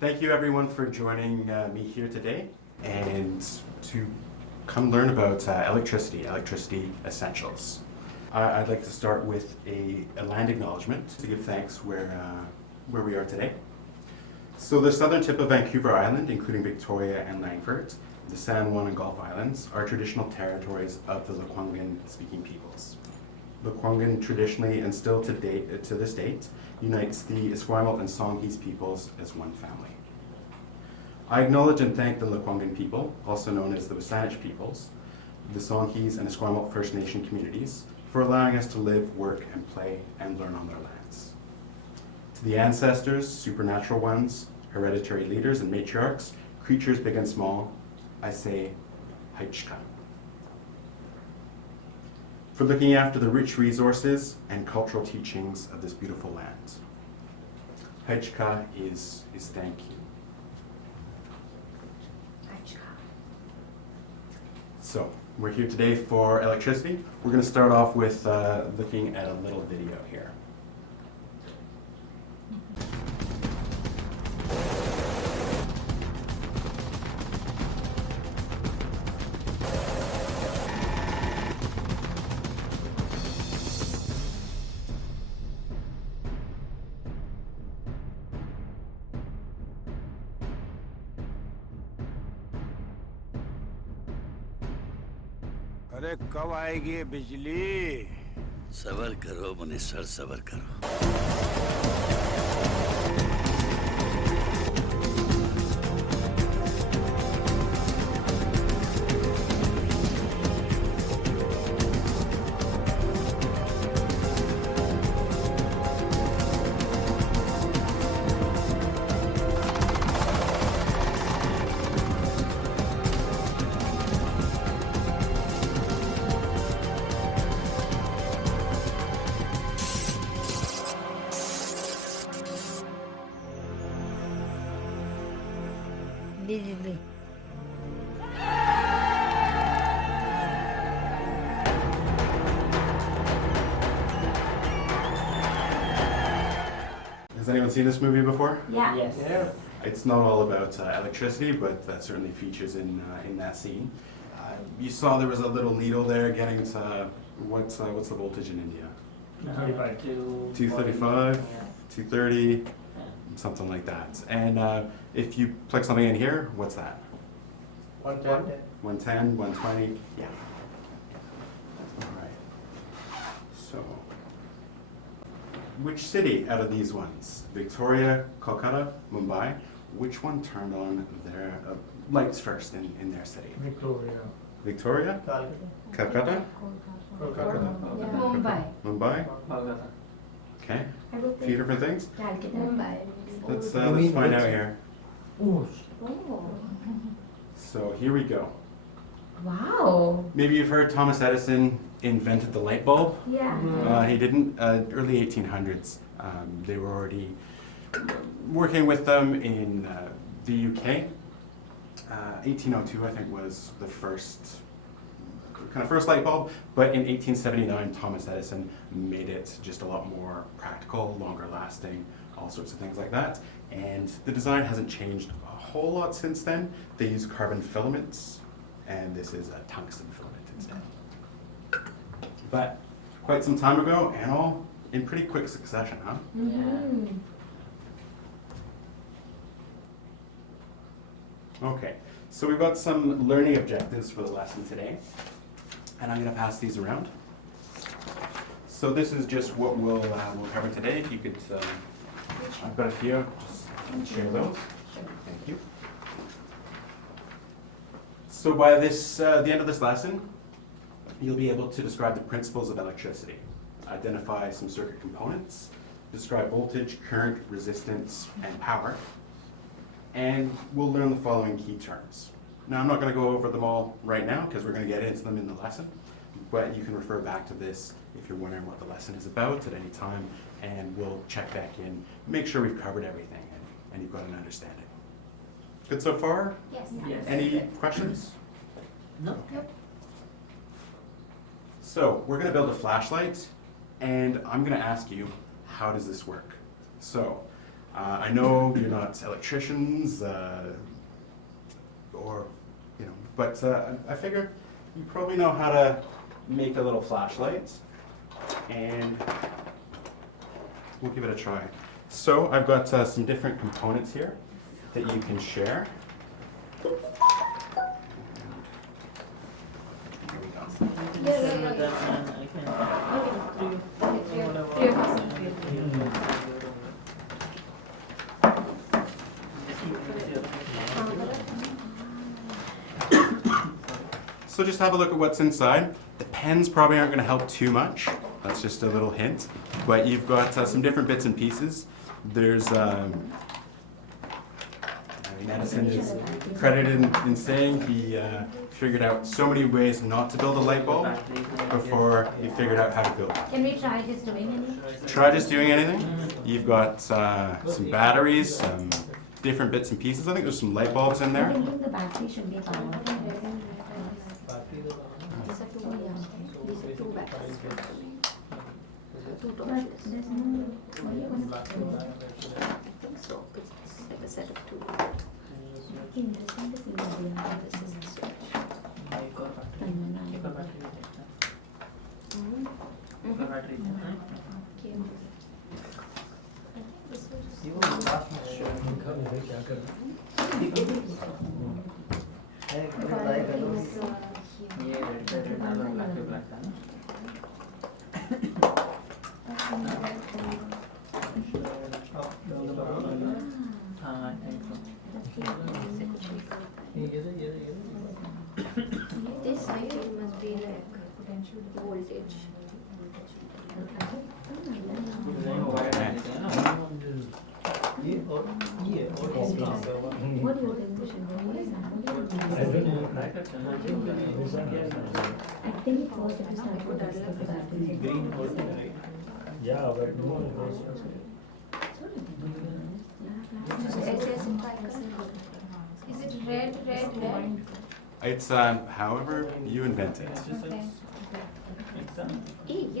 Thank you everyone for joining me here today and to come learn about electricity essentials. I'd like to start with a land acknowledgement to give thanks where we are today. So the southern tip of Vancouver Island, including Victoria and Langford, the San Juan and Gulf Islands, are traditional territories of the Lekwungen-speaking peoples. Lekwungen traditionally and still to this date unites the Esquimalt and Songhees peoples as one family. I acknowledge and thank the Lekwungen people, also known as the Wasanich peoples, the Songhees and Esquimalt First Nation communities, for allowing us to live, work, and play and learn on their lands. To the ancestors, supernatural ones, hereditary leaders and matriarchs, creatures big and small, I say, Haichka. For looking after the rich resources and cultural teachings of this beautiful land. Haichka is thank you. Haichka. So, we're here today for electricity. We're going to start off with looking at a little video here. अरे कब आएगी ये बिजली? सबर करो मनीषर, सबर करो। बिजली। Has anyone seen this movie before? Yeah. Yes. It's not all about electricity, but that certainly features in that scene. You saw there was a little needle there getting to, what's the voltage in India? 235. 235, Yeah. 230, something like that. And if you plug something in here, what's that? 110. 110, 120, yeah. All right. So, which city out of these ones? Victoria, Kolkata, Mumbai? Which one turned on their lights first in their city? Victoria. Victoria? Calcutta? Kolkata. Mumbai. Mumbai? Okay. A few different things. Mumbai. Let's find out here. Oh, Oh. So here we go. Wow. Maybe you've heard Thomas Edison invented the light bulb. Yeah. He didn't. Early 1800s. They were already working with them in the UK. 1802, I think, was the first light bulb. But in 1879, Thomas Edison made it just a lot more practical, longer lasting, all sorts of things like that. And the design hasn't changed a whole lot since then. They use carbon filaments, and this is a tungsten filament instead. But quite some time ago, and all in pretty quick succession, huh? Mm-hmm. Okay, so we've got some learning objectives for the lesson today, and I'm going to pass these around. So this is just what we'll cover today. If you could, I've got a few, just share those. Thank you. So by the end of this lesson, you'll be able to describe the principles of electricity, identify some circuit components, describe voltage, current, resistance, and power, and we'll learn the following key terms. Now, I'm not going to go over them all right now because we're going to get into them in the lesson, but you can refer back to this if you're wondering what the lesson is about at any time, and we'll check back in, make sure we've covered everything, and you've got an understanding. Good so far? Yes. Yes. Any questions? No. Yep. So we're going to build a flashlight, and I'm going to ask you, how does this work? So I know you're not electricians, or, you know, but I figure you probably know how to make a little flashlight, and we'll give it a try. So I've got some different components here that you can share. Here we go. Three of us. So just have a look at what's inside. The pens probably aren't going to help too much. That's just a little hint. But you've got some different bits and pieces. There's Edison is credited in saying he figured out so many ways not to build a light bulb before he figured out how to build it. Can we try just doing anything? Try just doing anything. You've got some batteries, some different bits and pieces. I think there's some light bulbs in I there. think the battery should be powered. These are two wires. These are two batteries. Two But torches. there's no, what are you gonna do? I think so. It's like a set of two. Interesting to see what they are. This is the switch. This side must be like potential voltage. What do you think we should do? What is that? I think first if you start with this, the battery. Yeah, but no. Is it red? It's however you invent it. Okay.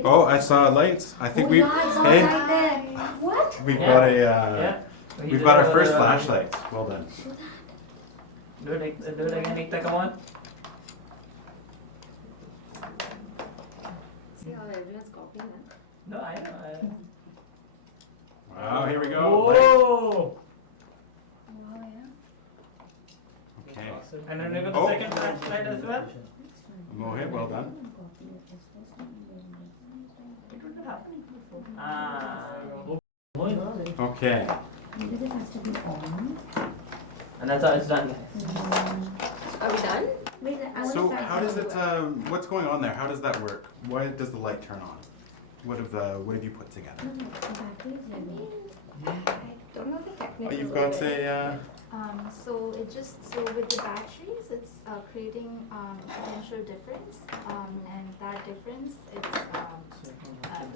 Oh, I saw lights. I think we. Yeah, I saw Hey, right there. What? we've got a. We've got our first flashlight. Well done. Do it again, Nikta, come on. See how everyone's copying that? No, I know. Wow, here we go. Whoa! Wow, yeah. Okay. And then we got the Oh. second flashlight as well. Mohit, well done. It would not happen before. Ah. Okay. Maybe this has to be on. And that's how it's done. Are we done? Wait, I want So to try how does it? something. What's going on there? How does that work? Why does the light turn on? What have you put together? No, the battery is ready. I don't know the technical. Oh, you've got word. a. So with the batteries, it's creating potential difference, and that difference, it's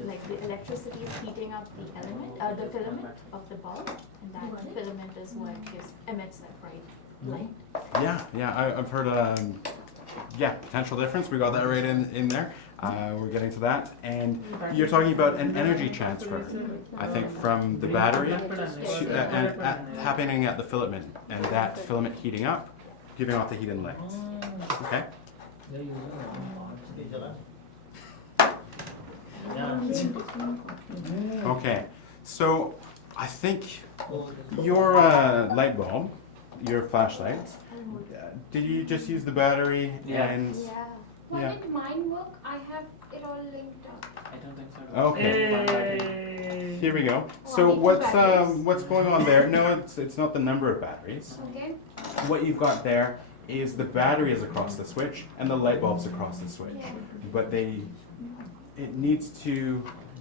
like the electricity is heating up the the filament of the bulb, and that filament is what emits that bright light. Yeah, I've heard. Potential difference. We got that right in there. We're getting to that, and you're talking about an energy transfer. I think from the battery happening at the filament, and that filament heating up, giving off the heat and light. Okay. Okay. So I think your light bulb, your flashlight. Did you just use the battery Yeah. and? Yeah. Why Yeah. did mine work? I have it all linked up. I don't think so. Okay. Here we go. Oh, So I need two batteries. what's going on there? No, it's not the number of batteries. Okay. What you've got there is the battery is across the switch and the light bulb's across the switch. Yeah. But the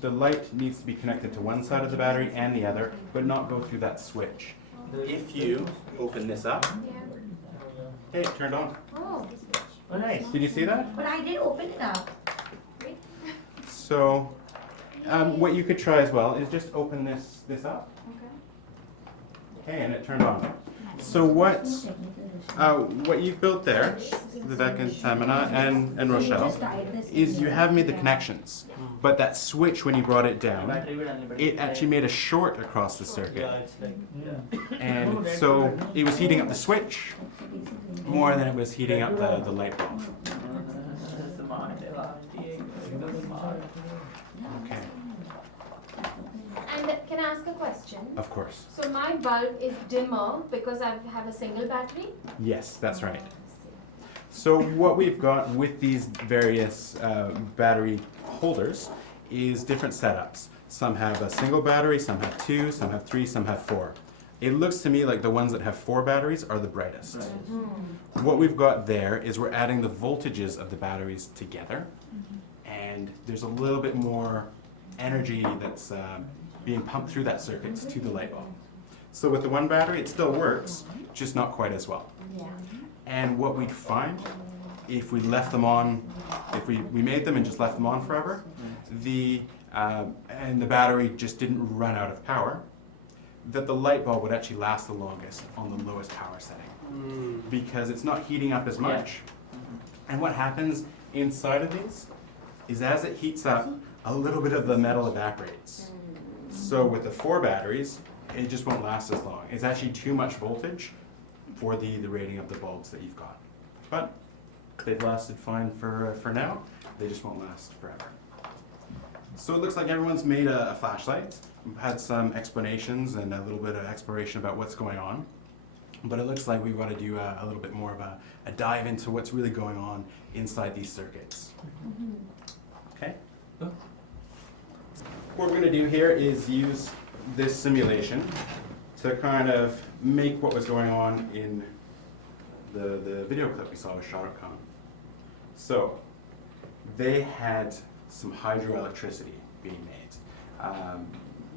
light needs to be connected to one side of the battery and the other, but not go through that switch. If you open this up, Yeah. hey, it turned on. Oh, Oh, nice. Did you see that? but I did open it up. So, what you could try as well is just open this up. Okay. Okay, and it turned on. So what? No technical What you've built there, Vivek and Tamina and Rochelle, is you have made the connections. But that switch, when you brought it down, Battery will unlimited. it actually made a short across the Yeah, circuit. it's like, And so it was heating up the switch more than it was heating up the light bulb. Smart है वाकई एकदम smart. Okay, And can I ask a question? of course. So my bulb is dimmer because I have a single battery? Yes, that's right. So what we've got with these various battery holders is different setups. Some have a single battery, some have two, some have three, some have four. It looks to me like the ones that have 4 batteries are the brightest. Right. What we've got there is we're adding the voltages of the batteries together, and there's a little bit more energy that's being pumped through that circuit to the light bulb. So with the one battery, it still works, just not quite as well. Yeah. And what we'd find, if we left them on, if we made them and just left them on forever, and the battery just didn't run out of power, that the light bulb would actually last the longest on the lowest power setting, because it's not heating up as much. And what happens inside of these is as it heats up, a little bit of the metal evaporates. So with the 4 batteries, it just won't last as long. It's actually too much voltage for the rating of the bulbs that you've got. But they've lasted fine for now. They just won't last forever. So it looks like everyone's made a flashlight. We've had some explanations and a little bit of exploration about what's going on. But it looks like we've got to do a little bit more of a dive into what's really going on inside these circuits. Okay? What we're going to do here is use this simulation to kind of make what was going on in the video clip we saw with Shah.com. So they had some hydroelectricity being made.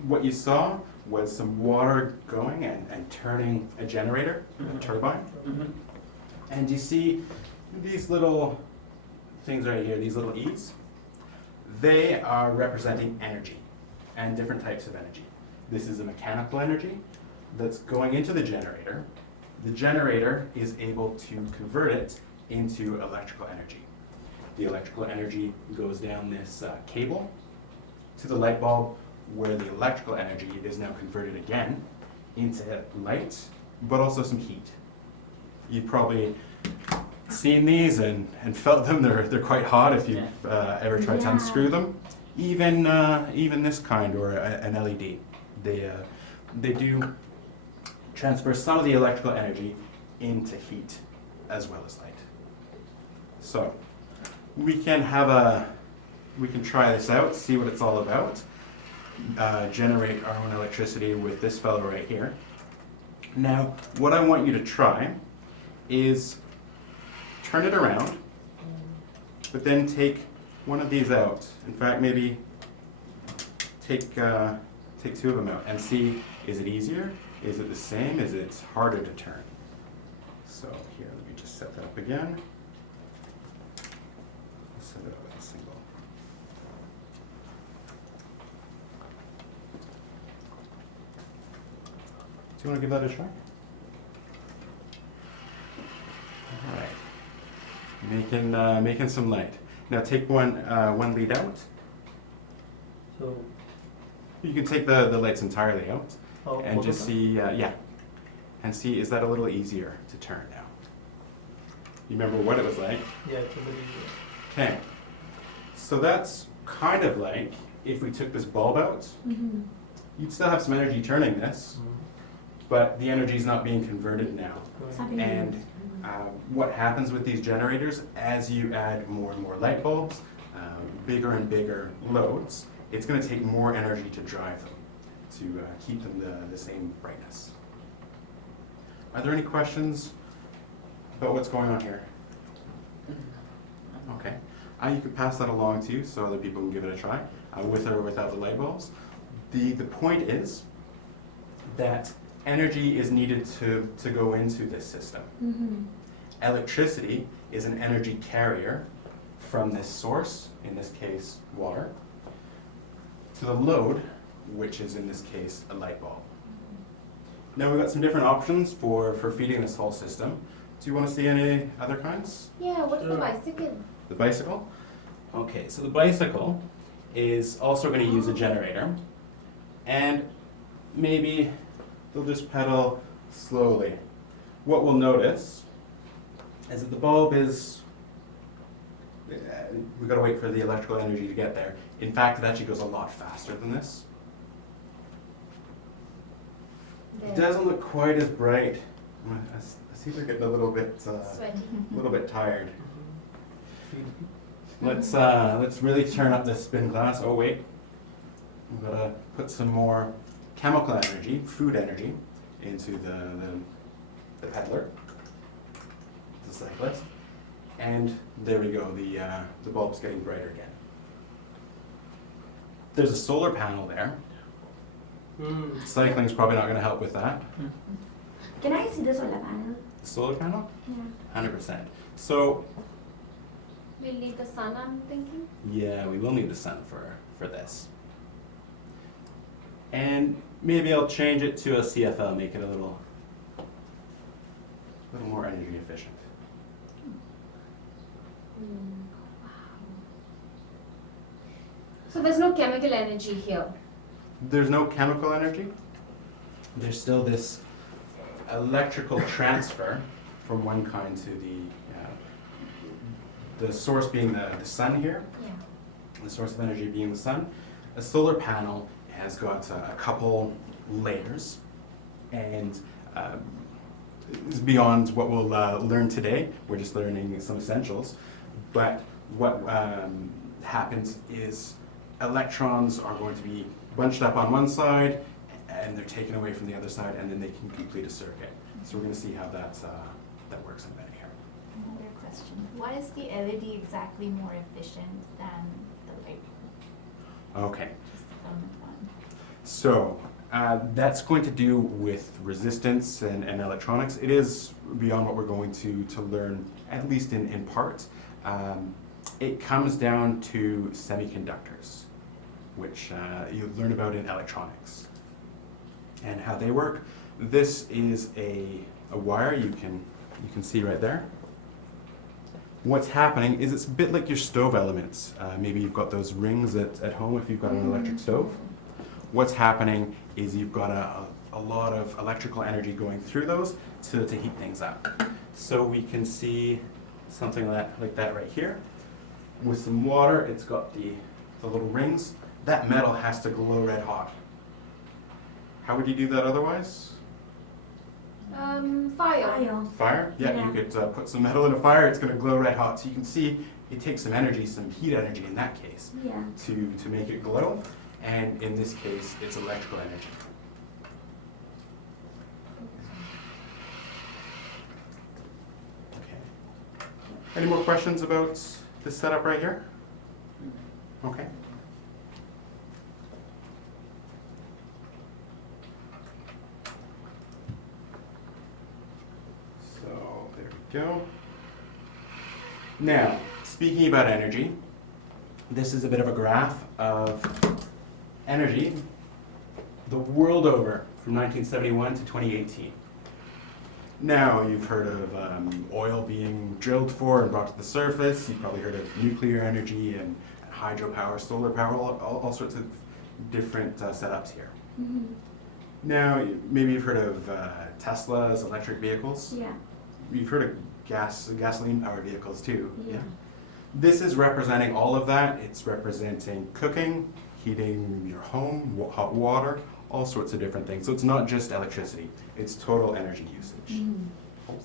What you saw was some water going and turning a generator, a turbine. And you see these little things right here, these little E's. They are representing energy and different types of energy. This is a mechanical energy that's going into the generator. The generator is able to convert it into electrical energy. The electrical energy goes down this cable to the light bulb, where the electrical energy is now converted again into light, but also some heat. You've probably seen these and felt them. They're quite hot if you've ever tried to unscrew them. Even this kind, or an LED, they do transfer some of the electrical energy into heat as well as light. So we can try this out, see what it's all about. Generate our own electricity with this fellow right here. Now, what I want you to try is turn it around, but then take one of these out. In fact, maybe take 2 of them out and see, is it easier? Is it the same? Is it harder to turn? So here, let me just set that up again. Set it up as a single. Do you want to give that a try? All right. Making some light. Now take one lead out. so, You can take the lights entirely out and both just of them? see, and see, is that a little easier to turn now? You remember what it was like? Yeah, it's a bit easier. Okay. So that's kind of like if we took this bulb out, you'd still have some energy turning this, but the energy is not being converted now. And what happens with these generators, as you add more and more light bulbs, bigger and bigger loads, it's going to take more energy to drive them, to keep them the same brightness. Are there any questions about what's going on here? Okay. You can pass that along too, so other people can give it a try, with or without the light bulbs. The point is that energy is needed to go into this system. Electricity is an energy carrier from this source, in this case water, to the load, which is in this case a light bulb. Now we've got some different options for feeding this whole system Do you want to see any other kinds? Yeah, what's the Sure. bicycle? The bicycle? Okay, so the bicycle is also going to use a generator, and maybe they'll just pedal slowly. What we'll notice is that the bulb is, we've got to wait for the electrical energy to get there. In fact, it actually goes a lot faster than this. It doesn't look quite as bright. I see they're getting a little bit tired. Let's really turn up this spin class. Oh wait, we've got to put some more chemical energy, food energy, into the peddler, the cyclist, and there we go. The bulb's getting brighter again. There's a solar panel there. Cycling is probably not going to help with that. Can I see the solar panel? The solar panel, Yeah. 100%. So We'll need the sun, I'm thinking. yeah, we will need the sun for this. And maybe I'll change it to a CFL, make it a little more energy efficient. So there's no chemical energy here. There's no chemical energy. There's still this electrical transfer from one kind to the source being the sun here, Yeah. the source of energy being the sun. A solar panel has got a couple layers, and is beyond what we'll learn today. We're just learning some essentials. But what happens is electrons are going to be bunched up on one side, and they're taken away from the other side, and then they can complete a circuit. So we're going to see how that works in a minute here. Another question. Why is the LED exactly more efficient than the light? Okay. Just the filament one. So that's going to do with resistance and electronics. It is beyond what we're going to learn, at least in part. It comes down to semiconductors, which you learn about in electronics and how they work. This is a wire you can see right there. What's happening is it's a bit like your stove elements. Maybe you've got those rings at home if you've got an electric stove. What's happening is you've got a lot of electrical energy going through those to heat things up. So we can see something like that right here. With some water, it's got the little rings. That metal has to glow red hot. How would you do that otherwise? Fire. Fire? Yeah, Yeah. you could put some metal in a fire, it's going to glow red hot. So you can see it takes some energy, some heat energy in that case, Yeah. to make it glow. And in this case, it's electrical energy. Okay. Any more questions about this setup right here? Okay. So there we go. Now, speaking about energy, this is a bit of a graph of energy the world over from 1971 to 2018. Now, you've heard of oil being drilled for and brought to the surface. You've probably heard of nuclear energy and hydropower, solar power, all sorts of different setups here. Mm-hmm. Now, maybe you've heard of Tesla's electric vehicles. Yeah. You've heard of gasoline-powered vehicles too. Yeah. This is representing all of that. It's representing cooking, heating your home, hot water, all sorts of different things. So it's not just electricity, it's total energy usage. Mm. Oops.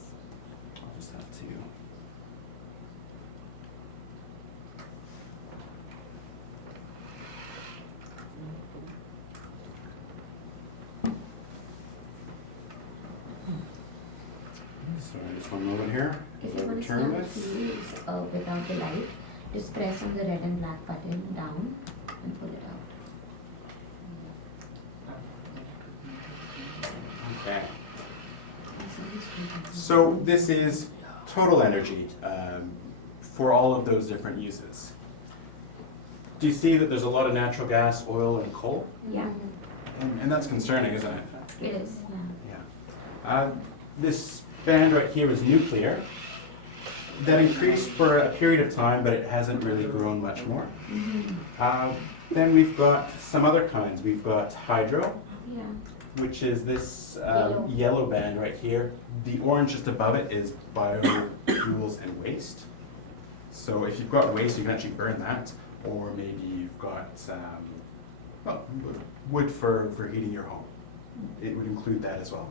I'll just have to. Sorry, just one moment here. If As I you want to return start this. fields without the light, just press on the red and black button down and pull it out. Okay. So this is total energy for all of those different uses. Do you see that there's a lot of natural gas, oil, and coal? Yeah, And that's concerning, isn't it? it is. Yeah. Yeah. This band right here is nuclear. That increased for a period of time, but it hasn't really grown much more. Then we've got some other kinds. We've got hydro, Yeah. which is this Yellow. yellow band right here. The orange just above it is biofuels and waste. So if you've got waste, you can actually burn that, or maybe you've got well, wood for heating your home. It would include that as well.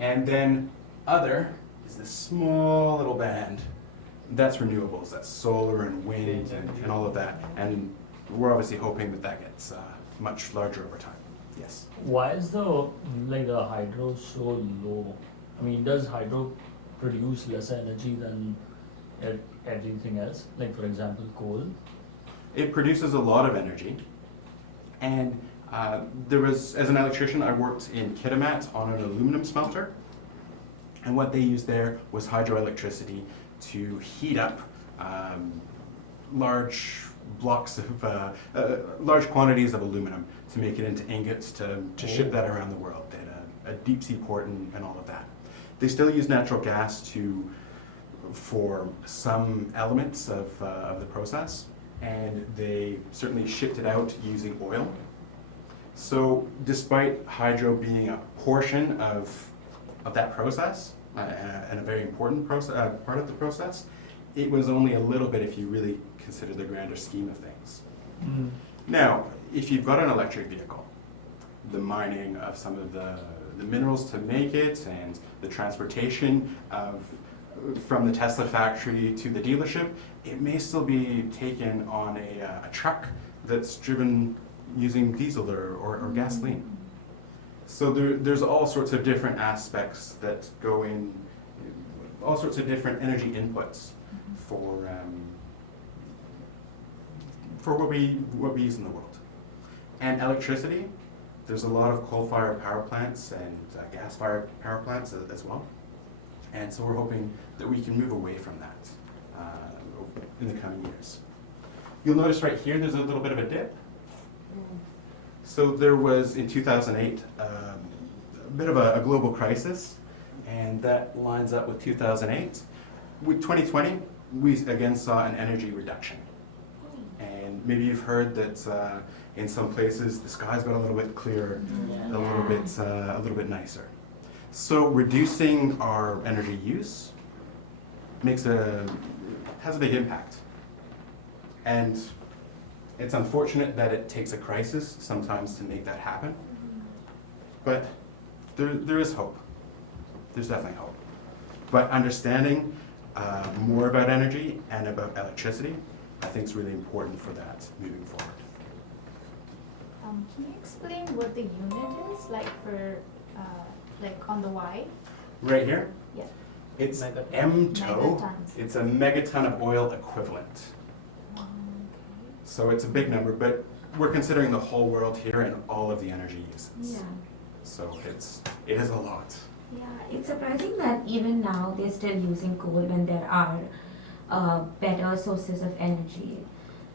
And then other is this small little band. That's renewables. That's solar and wind and all of that. And we're obviously hoping that that gets much larger over time. Yes. Why is the hydro so low? I mean, does hydro produce less energy than everything else? Like for example, coal. It produces a lot of energy. And there was, as an electrician, I worked in Kitimat on an aluminum smelter. And what they used there was hydroelectricity to heat up large blocks of, large quantities of aluminum to make it into ingots to ship that around the world. They had a deep sea port and all of that. They still use natural gas for some elements of the process, and they certainly shipped it out using oil. So despite hydro being a portion of that process, and a very important part of the process, it was only a little bit if you really consider the grander scheme of things. Now, if you've got an electric vehicle, the mining of some of the minerals to make it and the transportation from the Tesla factory to the dealership, it may still be taken on a truck that's driven using diesel or gasoline. So there's all sorts of different aspects that go in, all sorts of different energy inputs for what we use in the world. And electricity, there's a lot of coal-fired power plants and gas-fired power plants as well. And so we're hoping that we can move away from that in the coming years. You'll notice right here there's a little bit of a dip. So there was, in 2008, a bit of a global crisis, and that lines up with 2008. With 2020, we again saw an energy reduction. And maybe you've heard that in some places the skies got a little bit clearer, a little bit nicer. So reducing our energy use has a big impact. And it's unfortunate that it takes a crisis sometimes to make that happen, but there is hope. There's definitely hope. But understanding more about energy and about electricity, I think is really important for that moving forward. Can you explain what the unit is, like for, like on the Y? Right here, Yeah. it's Megaton. MTO. Megatons. It's a megaton of oil equivalent. Okay. So it's a big number, but we're considering the whole world here and all of the energy uses. Yeah. So it is a lot. Yeah, it's surprising that even now they're still using coal when there are better sources of energy.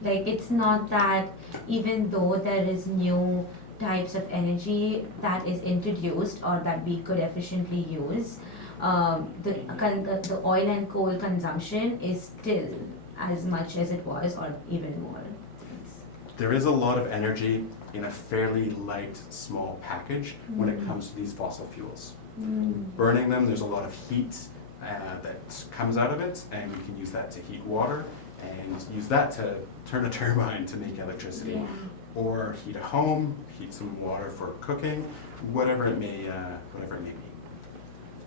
Like, it's not that even though there is new types of energy that is introduced or that we could efficiently use, the oil and coal consumption is still as much as it was or even more. There is a lot of energy in a fairly light, small package when it comes to these fossil fuels. Burning them, there's a lot of heat that comes out of it, and we can use that to heat water and use that to turn a turbine to make electricity. Yeah. Or heat a home, heat some water for cooking, whatever it may be.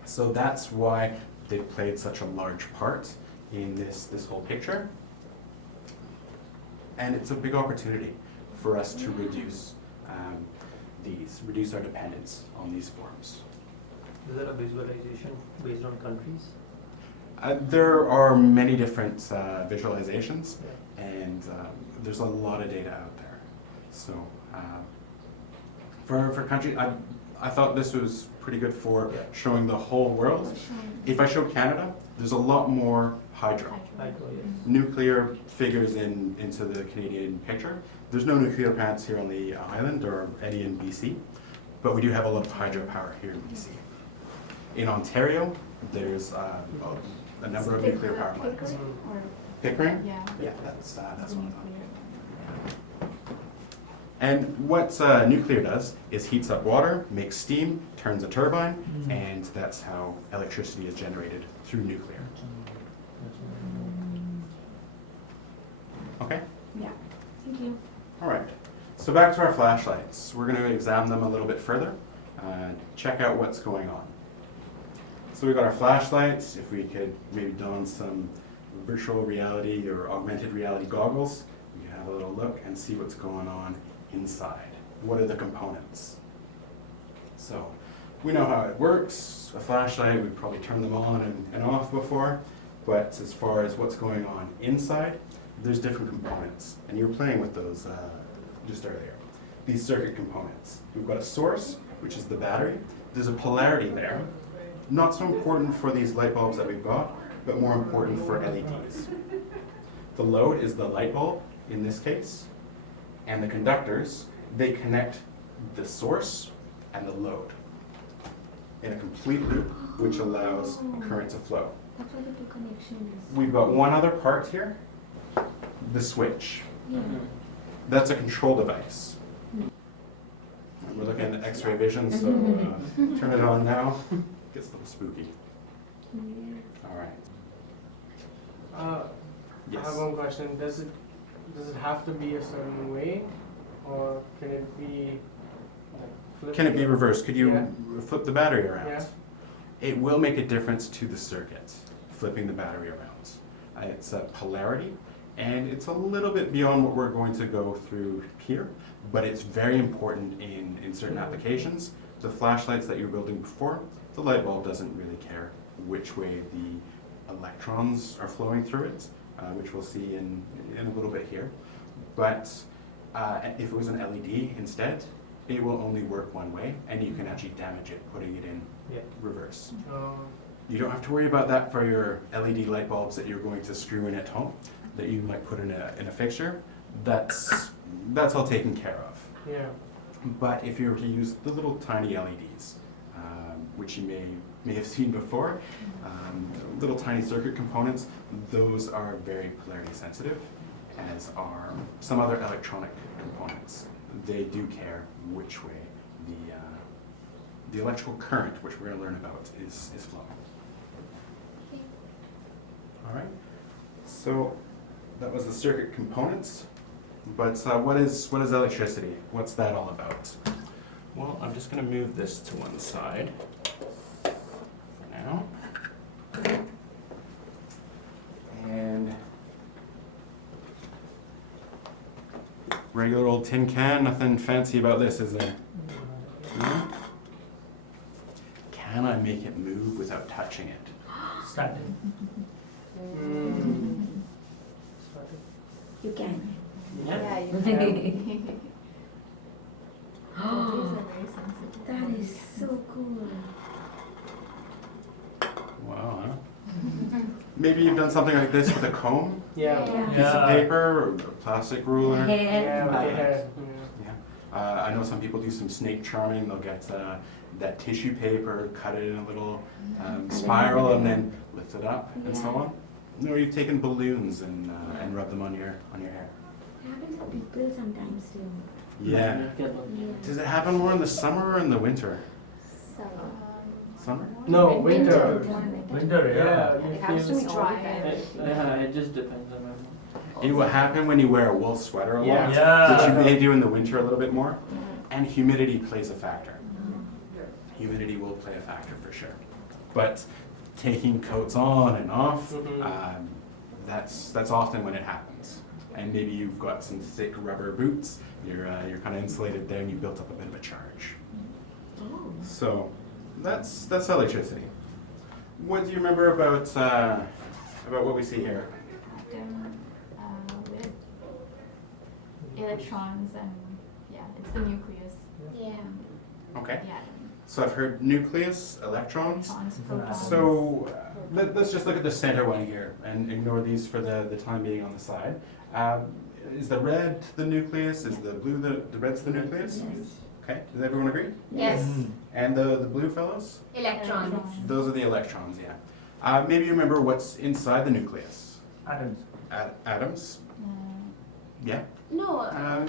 So that's why they played such a large part in this whole picture. And it's a big opportunity for us to reduce our dependence on these forms. Is there a visualization based on countries? There are many different visualizations, and there's a lot of data out there. So for countries, I thought this was pretty good for showing the whole world. If I show Canada, there's a lot more hydro. Hydro, yes. Nuclear figures into the Canadian picture. There's no nuclear plants here on the island or any in BC, but we do have a lot of hydropower here in BC. In Ontario, there's a number of nuclear power plants. Pickering or, Pickering? yeah, Yeah, that's the one of them. nuclear. And what nuclear does is heats up water, makes steam, turns a turbine, and that's how electricity is generated through nuclear. Okay? Yeah, thank you. All right. So back to our flashlights. We're going to examine them a little bit further, check out what's going on. So we've got our flashlights. If we could maybe don some virtual reality or augmented reality goggles, we can have a little look and see what's going on inside. What are the components? So we know how it works. A flashlight, we've probably turned them on and off before, but as far as what's going on inside, there's different components, and you were playing with those just earlier. These circuit components. We've got a source, which is the battery. There's a polarity there. Not so important for these light bulbs that we've got, but more important for LEDs. The load is the light bulb, in this case, and the conductors, they connect the source and the load in a complete loop, which allows current to flow. That's why the two connections. We've got one other part here, the switch. Yeah. That's a control device. And we're looking at X-ray vision, so turn it on now. Gets a little spooky. Yeah. All right. I Yes. have one question. Does it have to be a certain way, or can it be like flipped? Can it be reversed? Could you Yeah. flip the battery around? Yeah. It will make a difference to the circuit, flipping the battery around. It's a polarity, and it's a little bit beyond what we're going to go through here, but it's very important in certain applications. The flashlights that you're building before, the light bulb doesn't really care which way the electrons are flowing through it, which we'll see in a little bit here. But if it was an LED instead, it will only work one way, and you can actually damage it putting it in Yeah. reverse. Oh, You don't have to worry about that for your LED light bulbs that you're going to screw in at home, that you might put in a fixture. That's all taken care of. yeah. But if you were to use the little tiny LEDs, which you may have seen before, little tiny circuit components, those are very polarity sensitive, as are some other electronic components. They do care which way the electrical current, which we're going to learn about, is flowing. All right. So that was the circuit components. But what is electricity? What's that all about? Well, I'm just going to move this to one side for now. And regular old tin can, nothing fancy about this, is there? No? Can I make it move without touching it? Static. You can. Yeah, you That can. Batteries are very sensitive. is so cool. Wow, huh? Maybe you've done something like this with a comb, Yeah. Yeah. piece of paper, or a plastic ruler. Hair. Yeah, with the hair. Yeah. I know some people do some snake charming. They'll get that tissue paper, cut it in a little spiral, and then lift it up, and so Yeah. on. No, you've taken balloons and rubbed them on your hair. It happens to people sometimes too. Yeah. Yeah. Does it happen more in the summer or in the winter? So, Summer? No, winter. Winter, yeah. You It happens to feel me all the dry. time. Yeah, it just depends on my mood. It will happen when you wear a wool sweater a lot, Yeah. Yeah. which you may do in the winter a little bit more. And humidity plays a factor. Humidity will play a factor for sure. But taking coats on and off, Mhm. that's often when it happens. And maybe you've got some thick rubber boots, you're kind of insulated there and you built up a bit of a charge. So that's electricity. What do you remember about what we see here? atom with electrons and, yeah, it's the nucleus. Yeah. Okay. Yeah, So I've heard nucleus, electrons. electrons, protons. So let's just look at the center one here and ignore these for the time being on the side. Is the red the nucleus? Is the blue the red's the nucleus? Yes. Okay, does everyone agree? Yes. Mm. And the blue fellows? Electrons. Those are the electrons, yeah. Maybe you remember what's inside the nucleus. Atoms. Atoms? Yeah? No.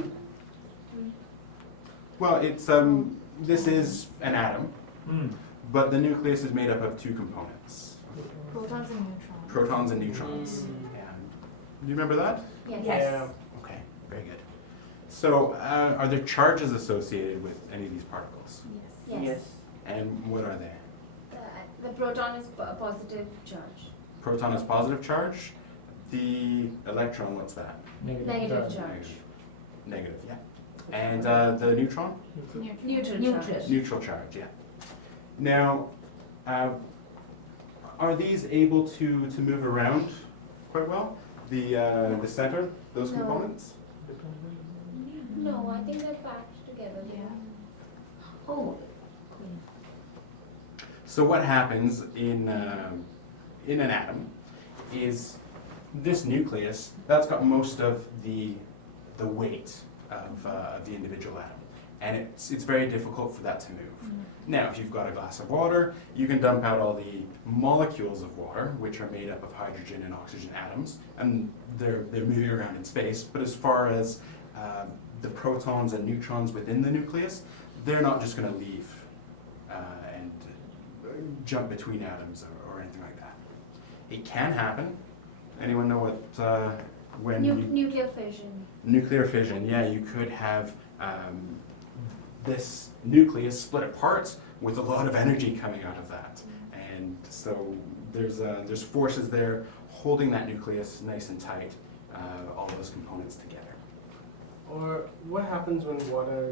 Well, it's, this is an atom, but the nucleus is made up of two components. Protons and neutrons. Protons and neutrons. Yeah. Do you remember that? Yes. Yeah. Okay, very good. So, are there charges associated with any of these particles? Yes. And what are they? The proton is positive charge. Proton is positive charge. The electron, what's that? Negative charge. Negative, yeah. And the neutron? Neutral. Neutral charge, yeah. Now, are these able to move around quite well? The center, those No. components? No, I think they're packed together. Yeah. Oh. So what happens in an atom is this nucleus, that's got most of the weight of the individual atom. And it's very difficult for that to move. Now, if you've got a glass of water, you can dump out all the molecules of water, which are made up of hydrogen and oxygen atoms, and they're moving around in space. But as far as the protons and neutrons within the nucleus, they're not just going to leave and jump between atoms or anything like that. It can happen. Anyone know what when Nuclear fission. nuclear fission? Yeah, you could have this nucleus split apart with a lot of energy coming out of that, and so there's forces there holding that nucleus nice and tight, all those components together. Or what happens when water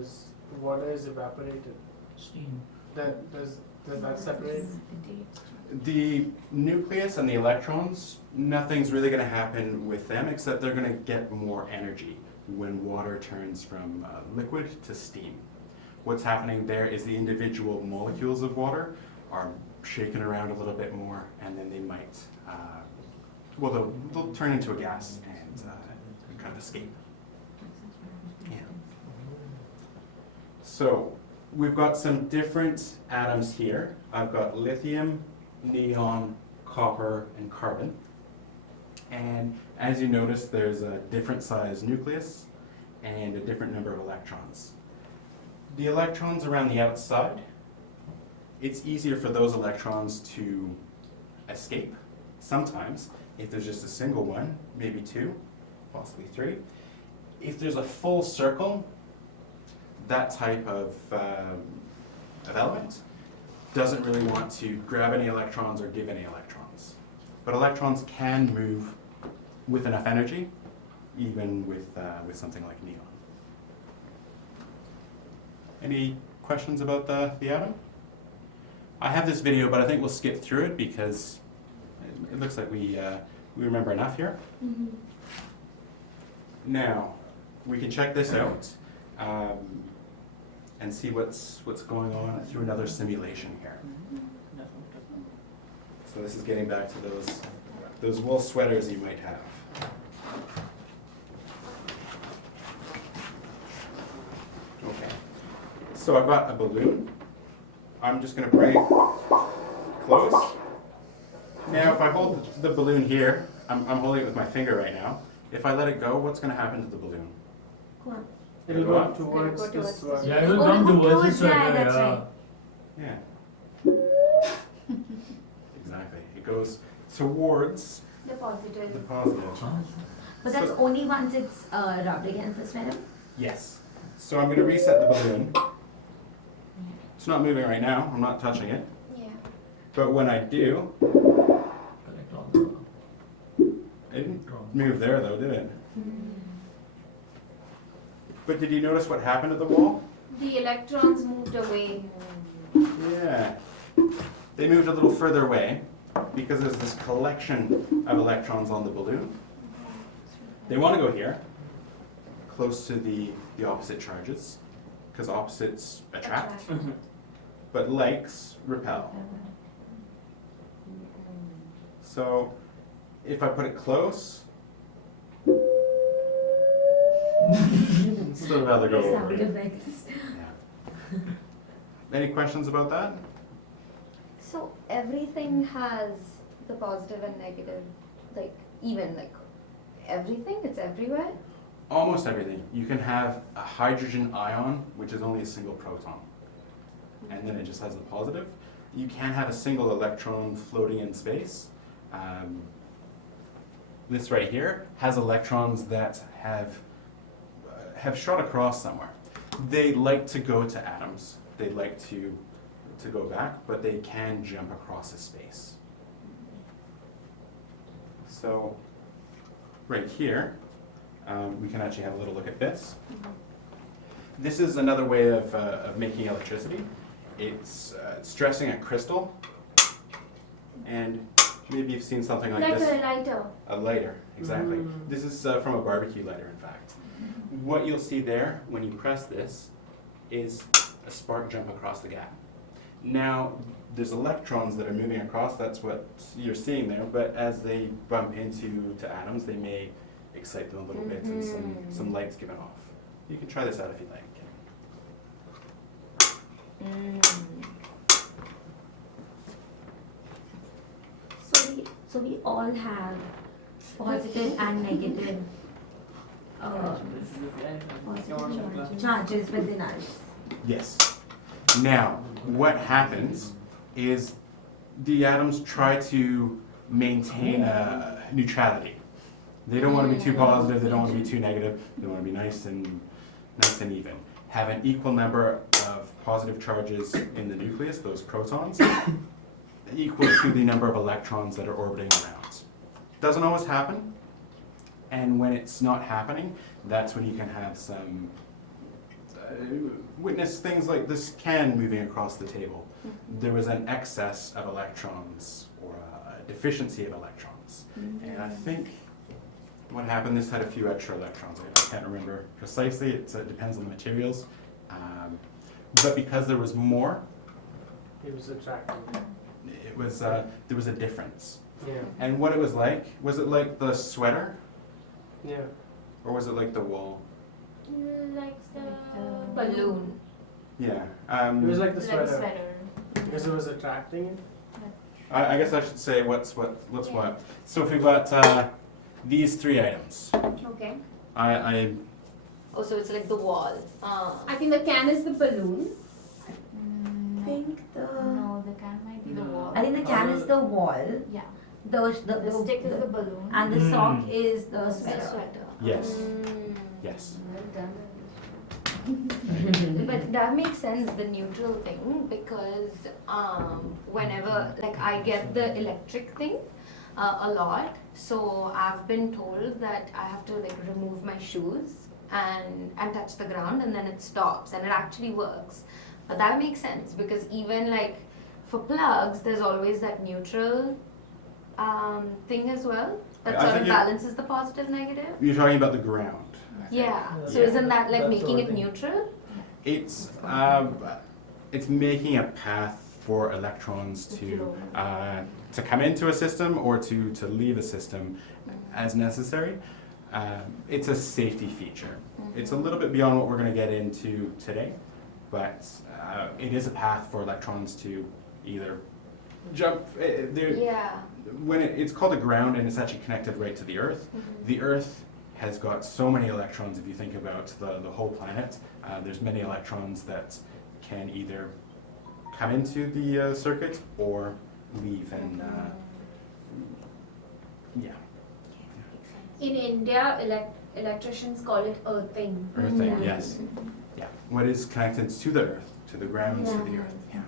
is evaporated? Steam. Does that separate? The nucleus and the electrons, nothing's really going to happen with them except they're going to get more energy when water turns from liquid to steam. What's happening there is the individual molecules of water are shaken around a little bit more, and then they might, they'll turn into a gas and kind of escape. Yeah. So we've got some different atoms here. I've got lithium, neon, copper, and carbon. And as you notice, there's a different size nucleus and a different number of electrons. The electrons around the outside, it's easier for those electrons to escape sometimes. If there's just a single one, maybe two, possibly three. If there's a full circle, that type of element doesn't really want to grab any electrons or give any electrons. But electrons can move with enough energy, even with something like neon. Any questions about the atom? I have this video, but I think we'll skip through it because it looks like we remember enough here. Now, we can check this out and see what's going on through another simulation here. So this is getting back to those wool sweaters you might have. Okay. So I've got a balloon. I'm just going to bring it close. Now if I hold the balloon here, I'm holding it with my finger right now. If I let it go, what's going to happen to the balloon? It'll Go go up? towards It'll go this towards one. Yeah, it will come towards this yeah, way. that's right. Yeah. Exactly. It goes towards The positive. the positive. But that's So- only once it's rubbed against the spherum. Yes. So I'm going to reset the balloon. It's not moving right now. I'm not touching it. Yeah. But when I do, Electrons. it didn't move there though, did it? But did you notice what happened to the wall? The electrons moved away. Yeah. They moved a little further away because there's this collection of electrons on the balloon. They want to go here, close to the opposite charges, because opposites attract, but likes repel. So if I put it close, still rather go over. Sound effects. Yeah. Any questions about that? So everything has the positive and negative, like even like everything, it's everywhere? Almost everything. You can have a hydrogen ion, which is only a single proton, and then it just has the positive. You can have a single electron floating in space. This right here has electrons that have shot across somewhere. They like to go to atoms. They like to go back, but they can jump across a space. So right here, we can actually have a little look at this. This is another way of making electricity. It's stressing a crystal, and maybe you've seen something like Like this. a lighter. A lighter, exactly. This is from a barbecue lighter, in fact. What you'll see there when you press this is a spark jump across the gap. Now, there's electrons that are moving across, that's what you're seeing there, but as they bump into atoms, they may excite them a little bit and some light's given off. You can try this out if you'd like. So we all have positive and negative charges within us. Yes. Now, what happens is the atoms try to maintain a neutrality. They don't want to be too positive, they don't want to be too negative, they want to be nice and even. Have an equal number of positive charges in the nucleus, those protons, equal to the number of electrons that are orbiting around. Doesn't always happen, and when it's not happening, that's when you can have some witness things like this can moving across the table. There was an excess of electrons or a deficiency of electrons. And I think what happened, this had a few extra electrons. I can't remember precisely, it depends on the materials. But because there was more, It was attractive. it was, there was a difference. Yeah. And what it was it like the sweater Yeah. or was it like the wool? Like the balloon. Yeah. It was like the Like sweater. sweater. Because it was attracting it. I guess I should say what's what. So if we've got these three items, Okay. I Oh, so it's like the wall. I think the can is the balloon. No. No, the can might be the wall. I think the can is the wall. Yeah. The stick is the balloon. and the sock is the The sweater. sweater. yes, yes. But that makes sense, the neutral thing, because whenever, like, I get the electric thing a lot, so I've been told that I have to like remove my shoes and touch the ground, and then it stops, and it actually works. But that makes sense, because even like for plugs, there's always that neutral thing as well that I sort think of you- balances the positive negative. You're talking about the ground. Yeah. So Yeah. isn't that like That's making it what I think. neutral? It's making a path for electrons to come into a system or to leave a system as necessary. It's a safety feature. It's a little bit beyond what we're going to get into today, but it is a path for electrons to either jump. Yeah. When it's called a ground and it's actually connected right to the Earth. The Earth has got so many electrons. If you think about the whole planet, there's many electrons that can either come into the circuit or leave, and yeah. In India, electricians call it earthing. Earthing, yes. Yeah. What is connected to the Earth, to the ground, to the Yeah. Earth. Yeah.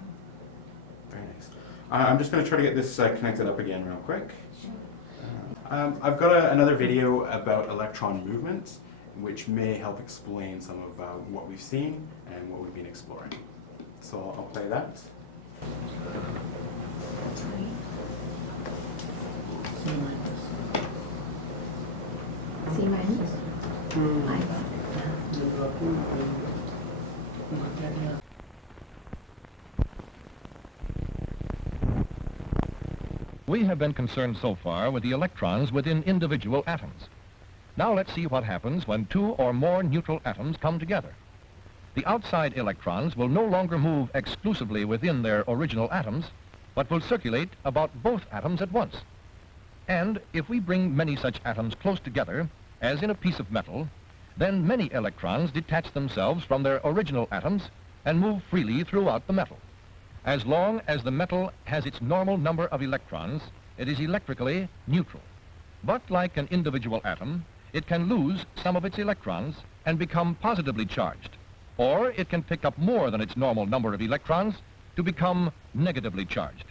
Very nice. I'm just going to try to get this connected up again real quick. I've got another video about electron movement, which may help explain some of what we've seen and what we've been exploring. So I'll play that. C minus. We have been concerned so far with the electrons within individual atoms. Now let's see what happens when two or more neutral atoms come together. The outside electrons will no longer move exclusively within their original atoms, but will circulate about both atoms at once. And if we bring many such atoms close together, as in a piece of metal, then many electrons detach themselves from their original atoms and move freely throughout the metal. As long as the metal has its normal number of electrons, it is electrically neutral. But like an individual atom, it can lose some of its electrons and become positively charged, or it can pick up more than its normal number of electrons to become negatively charged.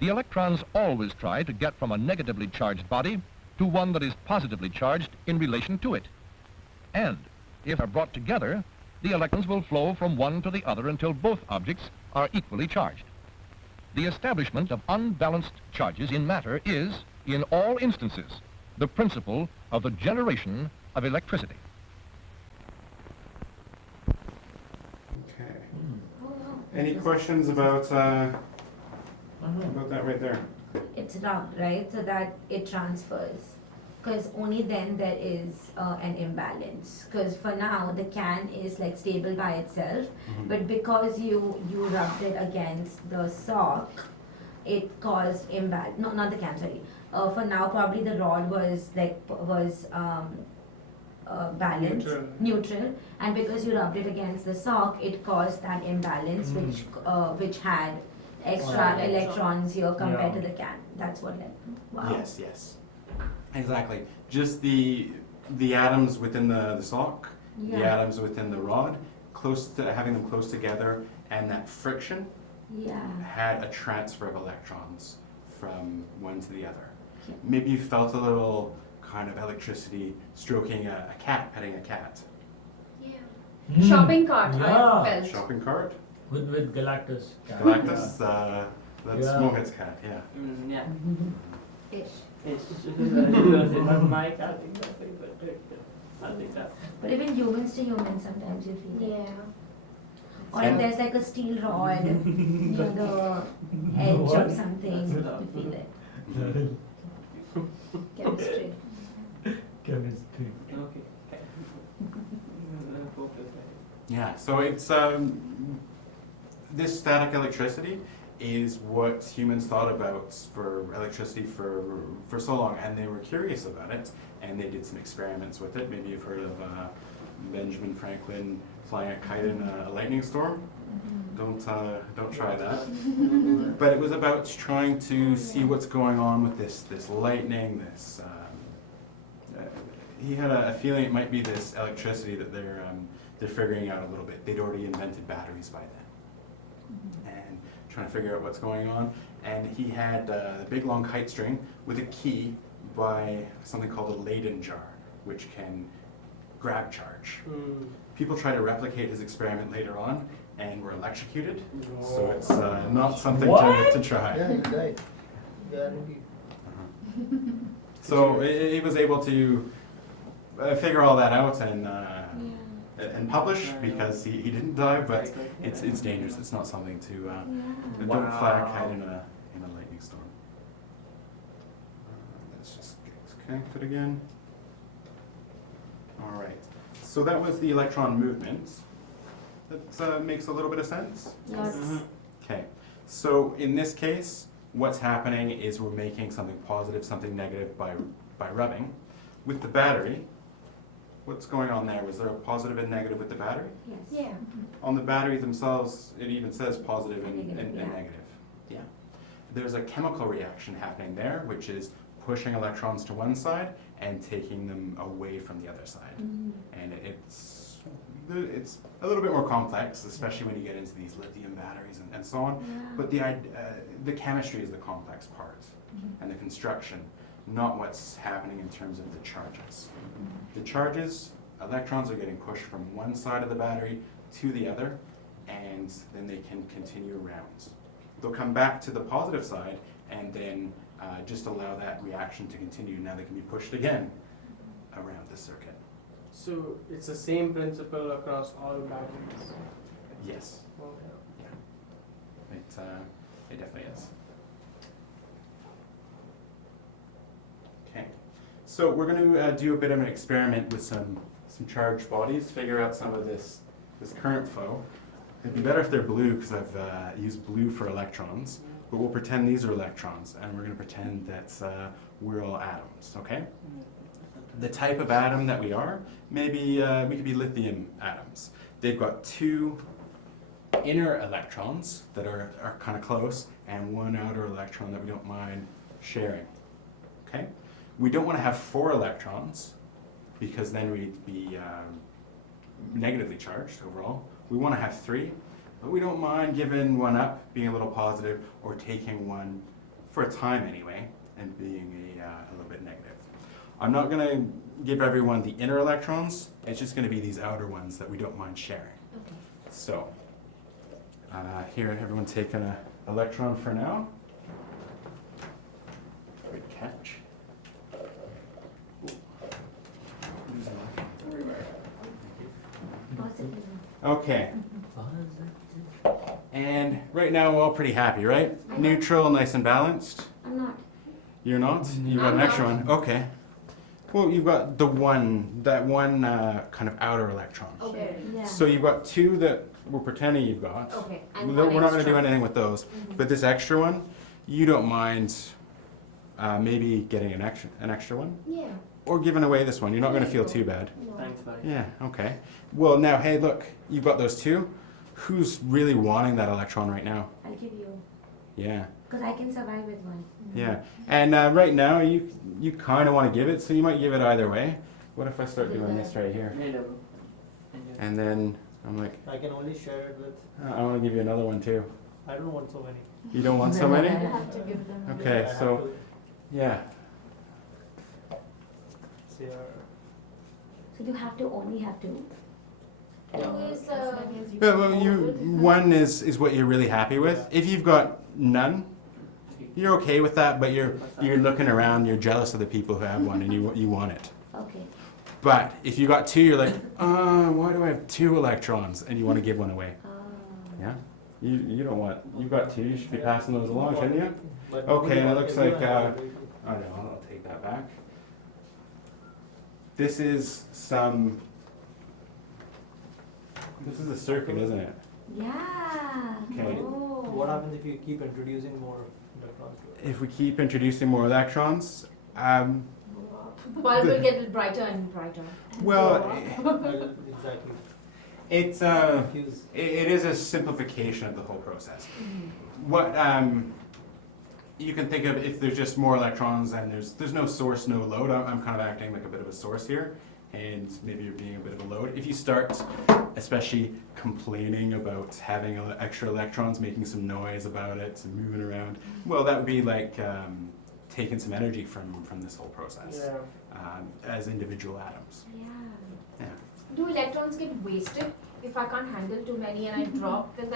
The electrons always try to get from a negatively charged body to one that is positively charged in relation to it. And if they're brought together, the electrons will flow from one to the other until both objects are equally charged. The establishment of unbalanced charges in matter is, in all instances, the principle of the generation of electricity. Okay. Oh, wow. Any questions about that right there? It's rubbed, right? So that it transfers. Because only then there is an imbalance. Because for now, the can is like stable by itself, but because you rubbed it against the sock, it caused imbalance. No, not the can, sorry. For now, probably the rod was balanced, neutral, and because you rubbed it against the sock, it caused that imbalance, which had extra electrons here compared to the can. That's what led. Wow. Yes, yes. Exactly. Just the atoms within the sock, the atoms within the rod, having them close together, and that friction had a transfer of electrons from one to the other. Yeah. Maybe you felt a little kind of electricity stroking a cat, petting a cat. Yeah. Shopping cart, I felt. Shopping cart? With Galactus. Galactus? That's Yeah. Mohit's cat, yeah. Yeah. Ish. But my cat is nothing but I'll take that. But even humans to humans, sometimes you feel it. Yeah. Or if there's like a steel rod near the edge or something, you feel it. Chemistry. Chemistry. Okay. Focus. Yeah, so it's this static electricity is what humans thought about for electricity for so long, and they were curious about it, and they did some experiments with it. Maybe you've heard of Benjamin Franklin flying a kite in a lightning storm. Don't try that. But it was about trying to see what's going on with this lightning. He had a feeling it might be this electricity that they're figuring out a little bit. They'd already invented batteries by then, and trying to figure out what's going on. And he had the big long kite string with a key by something called a Leyden jar, which can grab charge. People try to replicate his experiment later on and were electrocuted, so it's not something to try. Yeah, you died. Guaranteed. So he was able to figure all that out and publish, because he didn't die, but it's dangerous. It's not something to don't fly a kite in a lightning storm. Let's just get connected again. All right. So that was the electron movement. That makes a little bit of sense. Yes. Okay. So in this case, what's happening is we're making something positive, something negative by rubbing. With the battery, what's going on there? Was there a positive and negative with the battery? Yes. Yeah. On the batteries themselves, it even says positive and Negative, negative. Yeah. There's a chemical reaction happening there, which is pushing electrons to one side and taking them away from the other side. And it's a little bit more complex, especially when you get into these lithium batteries and so on. But the chemistry is the complex part, and the construction, not what's happening in terms of the charges. The charges, electrons are getting pushed from one side of the battery to the other, and then they can continue around. They'll come back to the positive side and then just allow that reaction to continue. Now they can be pushed again around the circuit. So it's the same principle across all batteries? Yes. Okay. It definitely is. Okay, so we're going to do a bit of an experiment with some charged bodies, figure out some of this this current flow. It'd be better if they're blue because I've used blue for electrons, but we'll pretend these are electrons, and we're going to pretend that we're all atoms, okay? The type of atom that we are, maybe we could be lithium atoms. They've got two inner electrons that are kind of close, and one outer electron that we don't mind sharing, okay? We don't want to have 4 electrons, because then we'd be negatively charged overall. We want to have 3, but we don't mind giving one up, being a little positive, or taking one, for a time anyway, and being a little bit negative. I'm not going to give everyone the inner electrons, it's just going to be these outer ones that we don't mind sharing. Okay. So, here everyone take an electron for now. Good catch. Positive. Okay. And right now we're all pretty happy, right? I know. Neutral, nice and balanced. I'm not. You're not? You've got an I'm extra not. one. Okay. Well, you've got that one kind of outer electron. Okay. Yeah. So you've got 2 that we're pretending you've got. Okay. We're not going to do anything with those. But this extra one, you don't mind maybe getting an extra one? Yeah. Or giving away this one. You're not going to feel too bad. No. Thanks, bye. Yeah, okay. Well, now, hey, look, you've got those 2. Who's really wanting that electron right now? I'll give you. Yeah, Because I can survive with one. yeah. And right now, you kind of want to give it, so you might give it either way. What if I start doing this right here? And then I'm like, I can only share it with. I want to give you another one too. I don't want so many. You don't want so many? You have to give them. Okay, I have so, to yeah. share. So you have to only have to. Well, one is what you're really happy with. If you've got none, you're okay with that, but you're looking around, you're jealous of the people who have one, and you want it. Okay. But if you got 2, you're like, why do I have 2 electrons? And you want to give one away. Yeah? You don't want, you've got 2, you should be passing those along, shouldn't you? But Okay, and it looks like, everyone has I don't know, I'll take that back. This is a circuit, isn't it? Yeah. Okay. Oh. What happens if you keep introducing more electrons to it? If we keep introducing more electrons, The bulb will get brighter and brighter. well, Well, exactly. it's Confused. it is a simplification of the whole process. What you can think of, if there's just more electrons and there's no source, no load, I'm kind of acting like a bit of a source here, and maybe you're being a bit of a load. If you start especially complaining about having extra electrons, making some noise about it and moving around, well, that would be like taking some energy from this whole process as individual atoms. Yeah. Yeah. Do electrons get wasted if I can't handle too many and I drop? Because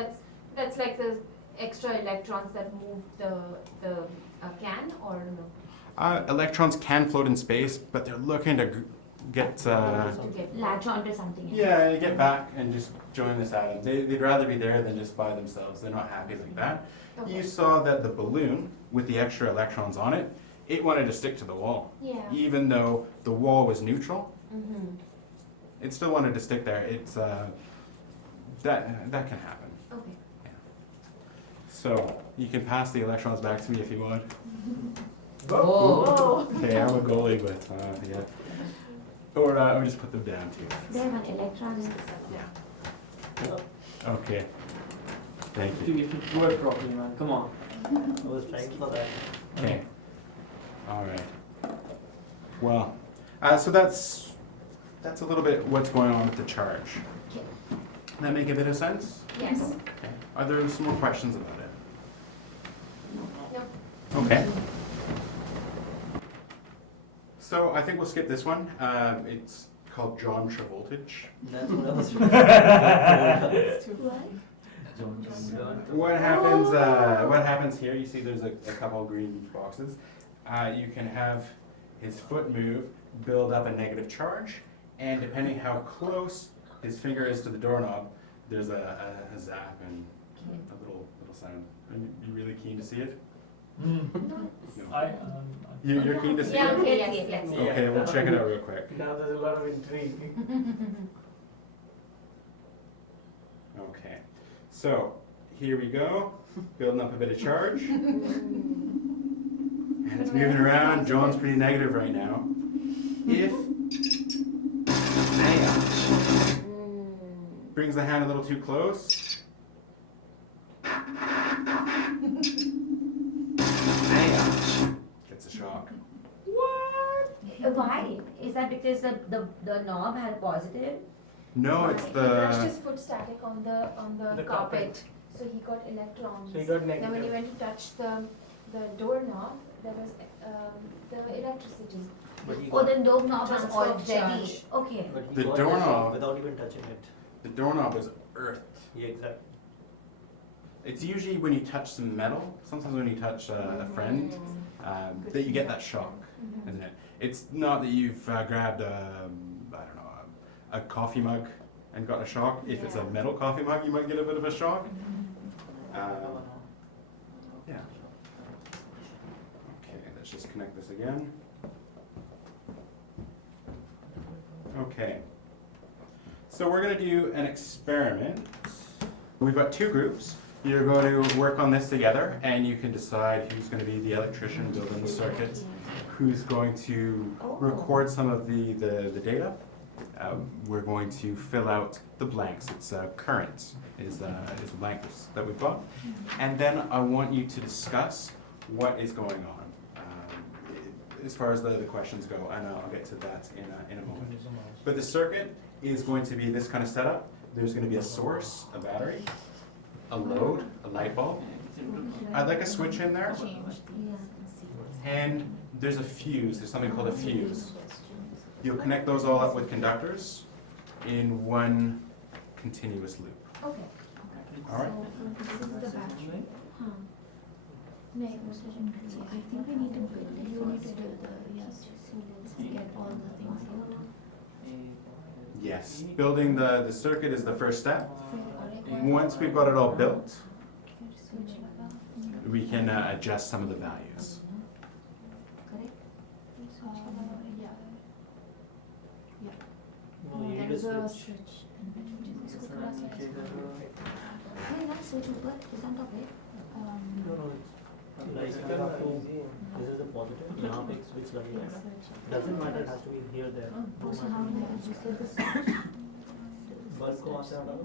that's like the extra electrons that move the can, or no? Electrons can float in space, but they're looking to get To get Latch onto something else. yeah, get back and just join this atom. They'd rather be there than just by themselves. They're not happy like that. Okay. You saw that the balloon with the extra electrons on it, it wanted to stick to the wall. Yeah. Even though the wall was neutral, Mm-hmm. it still wanted to stick there. It's that can happen. Okay. So you can pass the electrons back to me if you want. Oh. Okay, I'm a goalie, but yeah. Or just put them down too. They have an electron. Yeah. Okay. Thank you. You should do it properly, man. Come on. I was trying for that. Okay. All right. Well, so that's a little bit what's going on with the charge. Okay. That make a bit of sense? Yes. Okay. Are there some more questions about it? No. Okay. So I think we'll skip this one. It's called John Travoltage. That's what I was What happens here, you see there's a couple green boxes. You can have his foot move, build up a negative charge, and depending how close his finger is to the doorknob, there's a zap and a little sound. Are you really keen to see it? No. You're keen to see Yeah, it? okay, yes. Okay, we'll check it out real quick. Now there's a lot of intrigue. Okay, so here we go, building up a bit of charge. And it's moving around. John's pretty negative right now. If brings the hand a little too close. Gets a shock. Why? Is that because the knob had positive? No, it's He brushed the. his foot static on the The carpet, so he got electrons. So he got Then when he negative. went to touch the doorknob, there was the electricity. Oh, the knob was Transfer of already, charge. okay. But he The got doorknob. without even touching it. The doorknob is earthed. Yeah, exactly. It's usually when you touch some metal, sometimes when you touch a friend, that you get that shock, isn't it? It's not that you've grabbed, I don't know, a coffee mug and got a shock. If it's a metal coffee mug, you might get a bit of a shock. Yeah. Okay, let's just connect this again. Okay. So we're going to do an experiment. We've got two groups. You're going to work on this together, and you can decide who's going to be the electrician building the circuit, who's going to record some of the data. We're going to fill out the blanks. It's current is the blanks that we've got. And then I want you to discuss what is going on as far as the questions go, and I'll get to that in a moment. But the circuit is going to be this kind of setup. There's going to be a source, a battery, a load, a light bulb. I'd like a switch in there. And there's a fuse. There's something called a fuse. You'll connect those all up with conductors in one continuous loop. Okay. All right? So this is the battery. No, So I think we need to build it. You need to do the, yes, so let's get all the things out. Yes. Building the circuit is the first step. Once we've got it all built, we can adjust some of the values. Correct? Yeah. No, you need There's a a switch. switch. Hey, not switch over, isn't that it? No, no, it's like you have to, this is the positive, यहाँ पे एक switch लगेगा ना. Doesn't matter, it has to be here, there. No So how matter. do I adjust the switch? Bulb को वहाँ से हटा दो.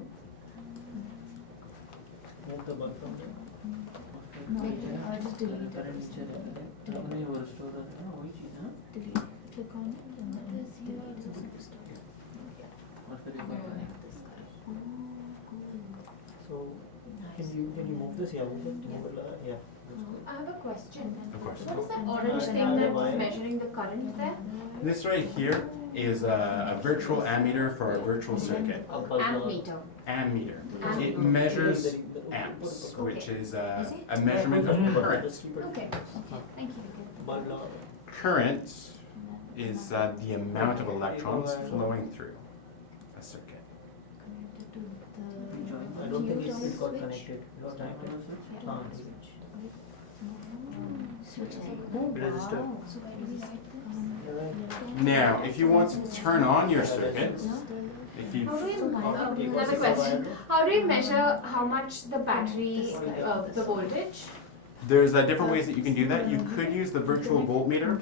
Move the bulb from there. No, I just delete it. Delete. Click on it and then delete. So start. So can you move this? Yeah, move it. Move it like that. Yeah. I have a question. Of course. What is that orange thing that is measuring the current there? This right here is a virtual ammeter for a virtual circuit. Ammeter. Ammeter. It measures amps, which is a measurement of current. Okay. Thank you. Bulb लगा दो. Current is the amount of electrons flowing through a circuit. Connected to I don't think the it got switch. connected. It got connected to the switch? Yeah. हाँ. Switch. Resistor. So where do we write this? Now, if you want to turn on your circuit, if you How do we, Another another question. How do we measure how much the battery, the voltage? there's different ways that you can do that. You could use the virtual voltmeter,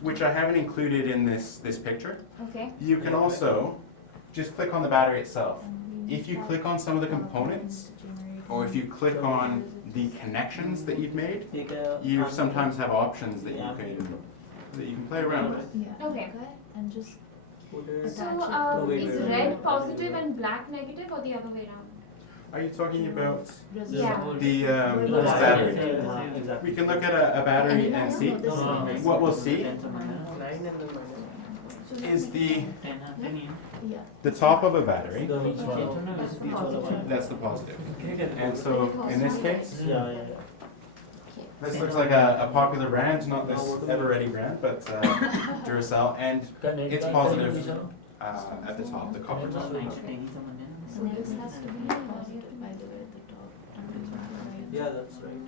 which I haven't included in this picture. Okay. You can also just click on the battery itself. If you click on some of the components, or if you click on the connections that you've made, you sometimes have options that you can play around with. Yeah. Okay. And just Put it. So, wait, is wait, wait. red positive and black negative or the other way around? Are you talking about Yeah. the Yeah, battery? exactly. We can look at a battery and see. What we'll see is the top of a battery. That's the positive. And so in this case, Yeah. this looks like a popular brand, not this ever-ready brand, but Duracell, and it's positive at the top, the copper top. So this has to be positive by the way at the top. Yeah, that's right.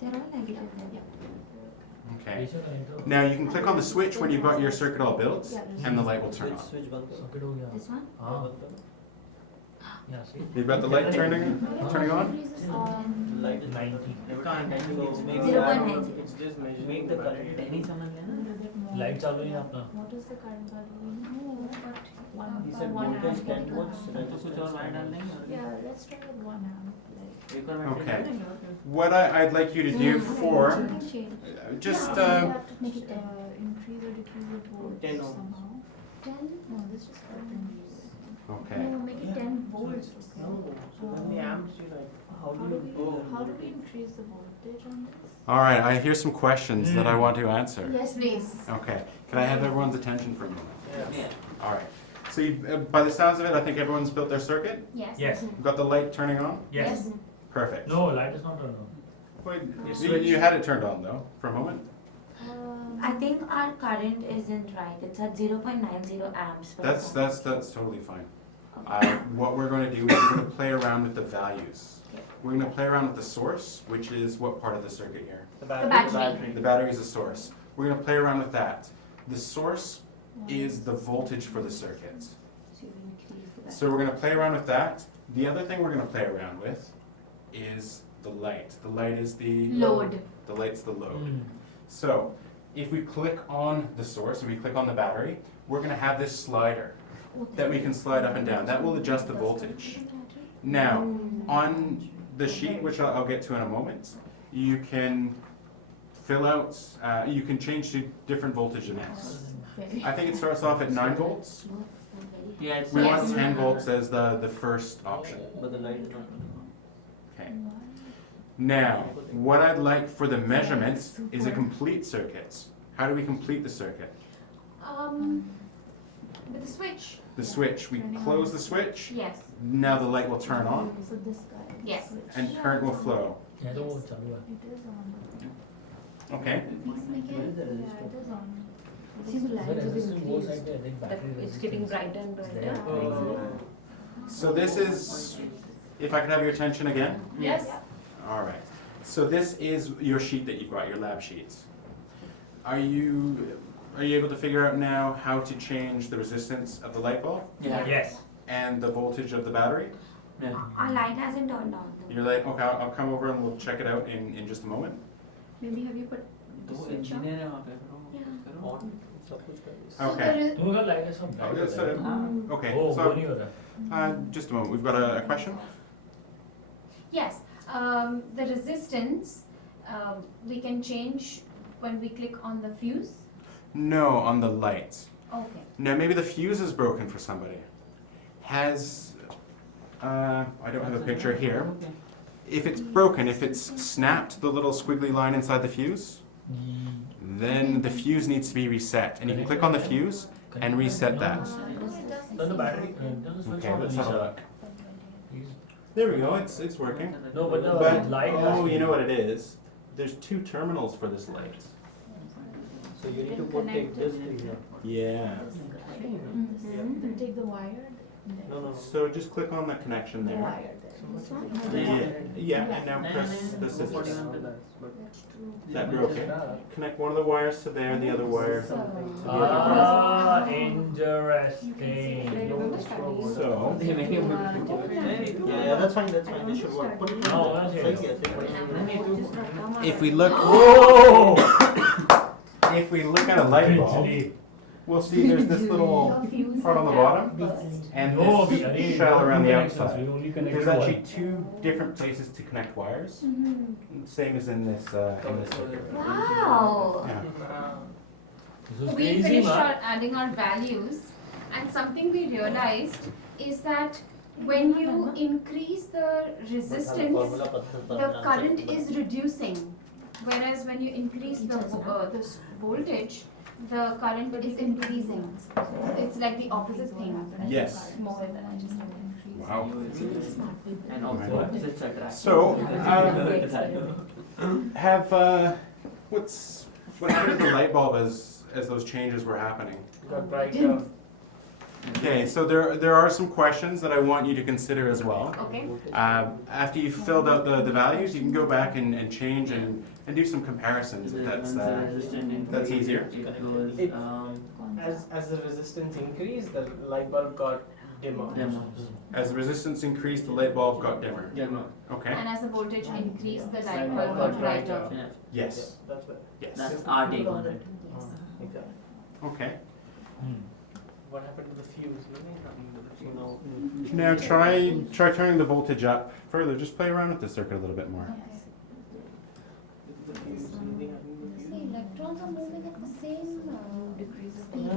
They're all negative then. Okay. Now you can click on the switch when you've got your circuit all built, and the light will turn on. Switch बंद करो. Circuit हो गया. This one? हाँ. बंद करो. Yeah, see? You've got the light turning on? Like 90. So maybe 0.90. It's just measuring make the current 10 Light चालू है अपना. What is the current value? No, but He said voltage 10 volts. yeah, let's try with 1 amp. Okay. What I'd like you to do for just You have to make it increase or decrease the volts 10 ohms. somehow. 10? No, this is 10. okay. No, make it 10 volts. No, so when the amps you like, how do you go? How do we increase the voltage on this? All right. I hear some questions that I want to answer. Yes, please. Okay. Can I have everyone's attention for a moment? Yeah. All right. So by the sounds of it, I think everyone's built their circuit. Yes. Yes. You've got the light turning on. Yes. Perfect. No, light is not turned on. Wait, you had it turned on though for a moment. I think our current isn't right. It's at 0.90 amps. per That's volt. totally fine. What we're going to do is we're going to play around with the values. We're going to play around with the source, which is what part of the circuit here? The battery. The battery is the source. We're going to play around with that. The source is the voltage for the circuit. So you increase the So we're going to play around with that. The other thing we're going to play around with is the light. The light is the Load. The light's the load. So if we click on the source and we click on the battery, we're going to have this slider that we can slide up and down. That will adjust the voltage. Now, on the sheet, which I'll get to in a moment, you can fill out, you can change to different voltage amounts. I think it starts off at 9 volts. Yeah, it's We want 10 volts as the first option. But the light is not. Okay. Now, what I'd like for the measurements is a complete circuit. How do we complete the circuit? With the switch. The switch. We close the switch. Yes. Now the light will turn on So this guy. Yes. and current will flow. Yeah, तो वो चालू है. It is on. Okay. Where is the Yeah, resistor? it is on. See the The lines have resistance goes increased. like that, like battery It's getting resistance. brighter and brighter. Yeah. So this is, if I could have your attention again. Yes. All right. So this is your sheet that you've got, your lab sheets. Are you able to figure out now how to change the resistance of the light bulb Yeah. Yes. and the voltage of the battery? Yeah. Our light hasn't turned on though. You're like, okay, I'll come over and we'll check it out in just a moment. Maybe have you put तो वो switch on? engineer है वहाँ पे Yeah. on सब कुछ कर So Okay. there is, तुम्हें light है सब Oh, bright that's, होता है. okay, Oh, वो so नहीं हो रहा. just a moment. We've got a question. yes, the resistance we can change when we click on the fuse. No, on the light. Okay. Now maybe the fuse is broken for somebody. Has I don't have a picture here. If it's broken, if it's snapped the little squiggly line inside the fuse, then the fuse needs to be reset. And you can click on the fuse and reset that. Turn the battery. Turn the switch Okay, on. let's have a Anisha. look. Please. There we go, it's working. No, but the But, light. oh, you know what it is? There's 2 terminals for this light. So you need to put take this to here. Yeah. Then take the wire. No. So just click on that connection The there. wire there. This one? Yeah, and now press the scissors. That broke it. Okay. Connect one of the wires to there and the other wire. Ah, interesting. So, They make it yeah, that's fine, They should work. Put it No, that's it. if we look, Oh! if we look at a light bulb, we'll see there's this little part on the bottom and No, this shell around the outside. We only connect There's to actually one. 2 different places to connect wires, same as in this circuit. Wow. Yeah. This was We crazy, finished man. adding our values, and something we realized is that when you increase the resistance, the current is reducing, whereas when you increase the voltage, the current is increasing. It's like the opposite thing. Yes. More. Wow. And also opposites attract. So, what happened to the light bulb as those changes were happening? Got brighter. Okay, so there are some questions that I want you to consider as well. Okay. After you've filled out the values, you can go back and change and do some comparisons. If that's easier. As the resistance increased, the light bulb got dimmer. As the resistance increased, the light bulb got dimmer. Dimmer. Okay. And as the voltage increased, the light Light bulb bulb got got brighter. Yeah, Yes. That's better. Yes. that's our take on it. Exactly. Okay. What happened to the fuse? Nothing happened to the fuse. Now try turning the voltage up further. Just play around with the circuit a little bit more. The fuse, anything happened to the The fuse? electrons are moving at the same speed.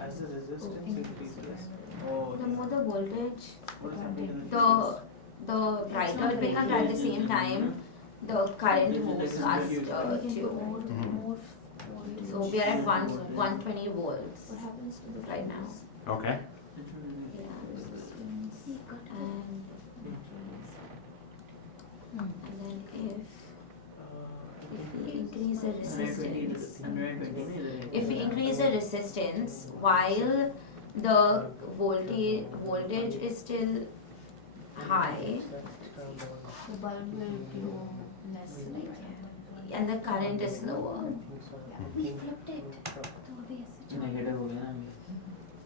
As the resistance increases. Oh, The more the voltage, what is happening in the brighter it becomes. At the same time, the current moves faster too. Mhm. So we are at 120 volts right now. Okay. And then if we increase the resistance, if we increase the resistance while the voltage is still high The bulb will glow less light. and the current is lower. We flipped it. Negative हो गया ना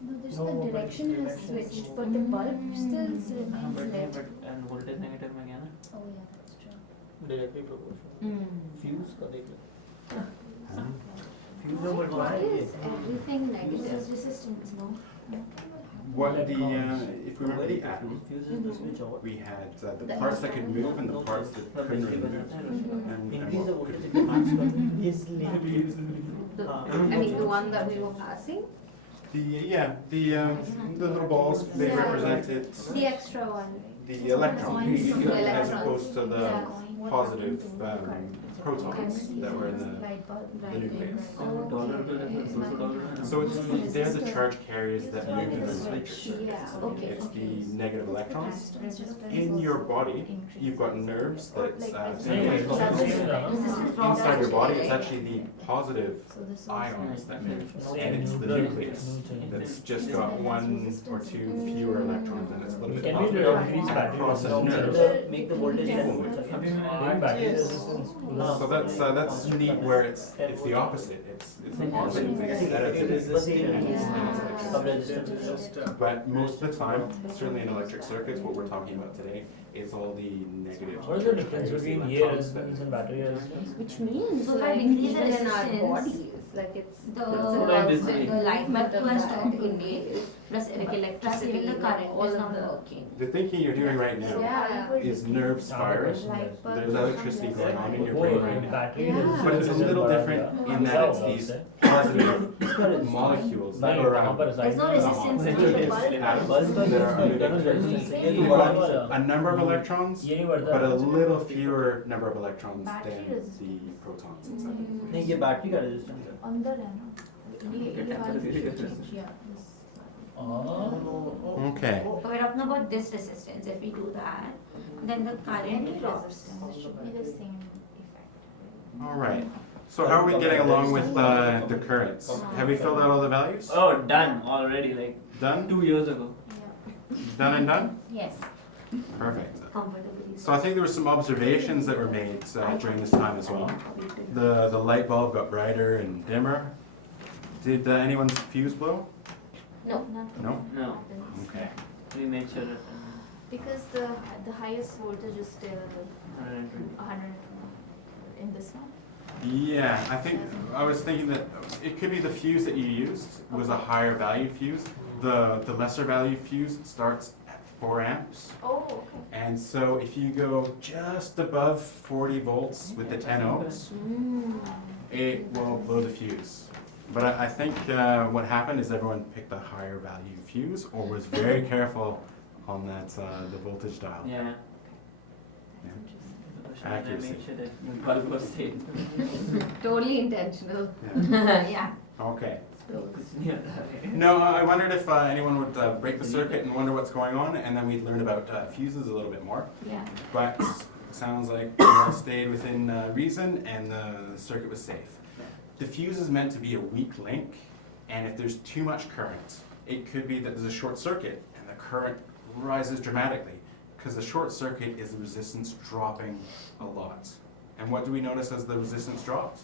No, this the direction has switched, but the bulb still remains but lit. and voltage negative में गया ना Oh yeah, that's true. directly proportional fuse का देख लो Why is everything This negative? is resistance, no? What the if we remember the atom, fuse is the switch over we had the parts that could move and the parts that couldn't really move. And increase the what- voltage if you can't easily I mean, the one that we were passing? the little balls, they Yeah. represented The extra one. the electrons as Electrons. opposed to the Yeah. positive protons that were in the nucleus. So they're the charge carriers that move in the electric circuit. Yeah, okay. It's the negative electrons. In your body, you've got nerves that inside your body, it's actually the positive ions that move, and it's the nucleus that's just got one or two fewer electrons, and it's a little bit Can we positive. increase And battery across the resistance? nerve, make the voltage people move. Battery resistance. So that's neat where it's the opposite. It's the positive instead of the resistance. But most of the time, certainly in electric circuits, what we're talking about today is all the negative. What is the difference carriers, the between EA electrons that- resistance and battery resistance? Which means So if I like increase the even in our resistance, bodies, like it's The the light bulb to a stop in only, plus electricity, even the current all is of not the- working. The thinking you're doing right now Yeah. is nerves firing. There's electricity going on in your brain right now. Battery Yeah. resistance But it's a is little बड़ा different होगा। in that it's these positive molecules that नहीं, are वहाँ around. पर There's no aside में- resistance to Atoms the bulb. that are emitting. You've got a number of electrons, ये नहीं बढ़ता but a है। little fewer number of electrons Battery than the resistance. protons inside. नहीं ये battery का resistance है अंदर है ना Oh. Okay. So we're talking about this resistance. If we do that, then the current drops. resistance should be the same effect. All right. So how are we getting along with the currents? Have we filled out all the values? oh done already like Done? 2 years ago Done and done? Yes. Perfect. Comfortably. So I think there were some observations that were made during this time as well. The light bulb got brighter and dimmer. Did anyone's fuse blow? No. No? no Okay. we made sure that Because the highest voltage is still 120 100 in this one. Yeah, I was thinking that it could be the fuse that you used was a higher value fuse. The lesser value fuse starts at 4 amps. Oh, okay. And so if you go just above 40 volts with the 10 ohms, it will blow the fuse. But I think what happened is everyone picked a higher value fuse or was very careful on that the voltage dial. yeah Accuracy. make sure that your bulb was safe Totally intentional. Yeah. Okay. कुछ नहीं आता है No, I wondered if anyone would break the circuit and wonder what's going on, and then we'd learn about fuses a little bit more. Yeah. But it sounds like we all stayed within reason and the circuit was safe. The fuse is meant to be a weak link, and if there's too much current, it could be that there's a short circuit and the current rises dramatically, because the short circuit is the resistance dropping a lot. And what do we notice as the resistance dropped?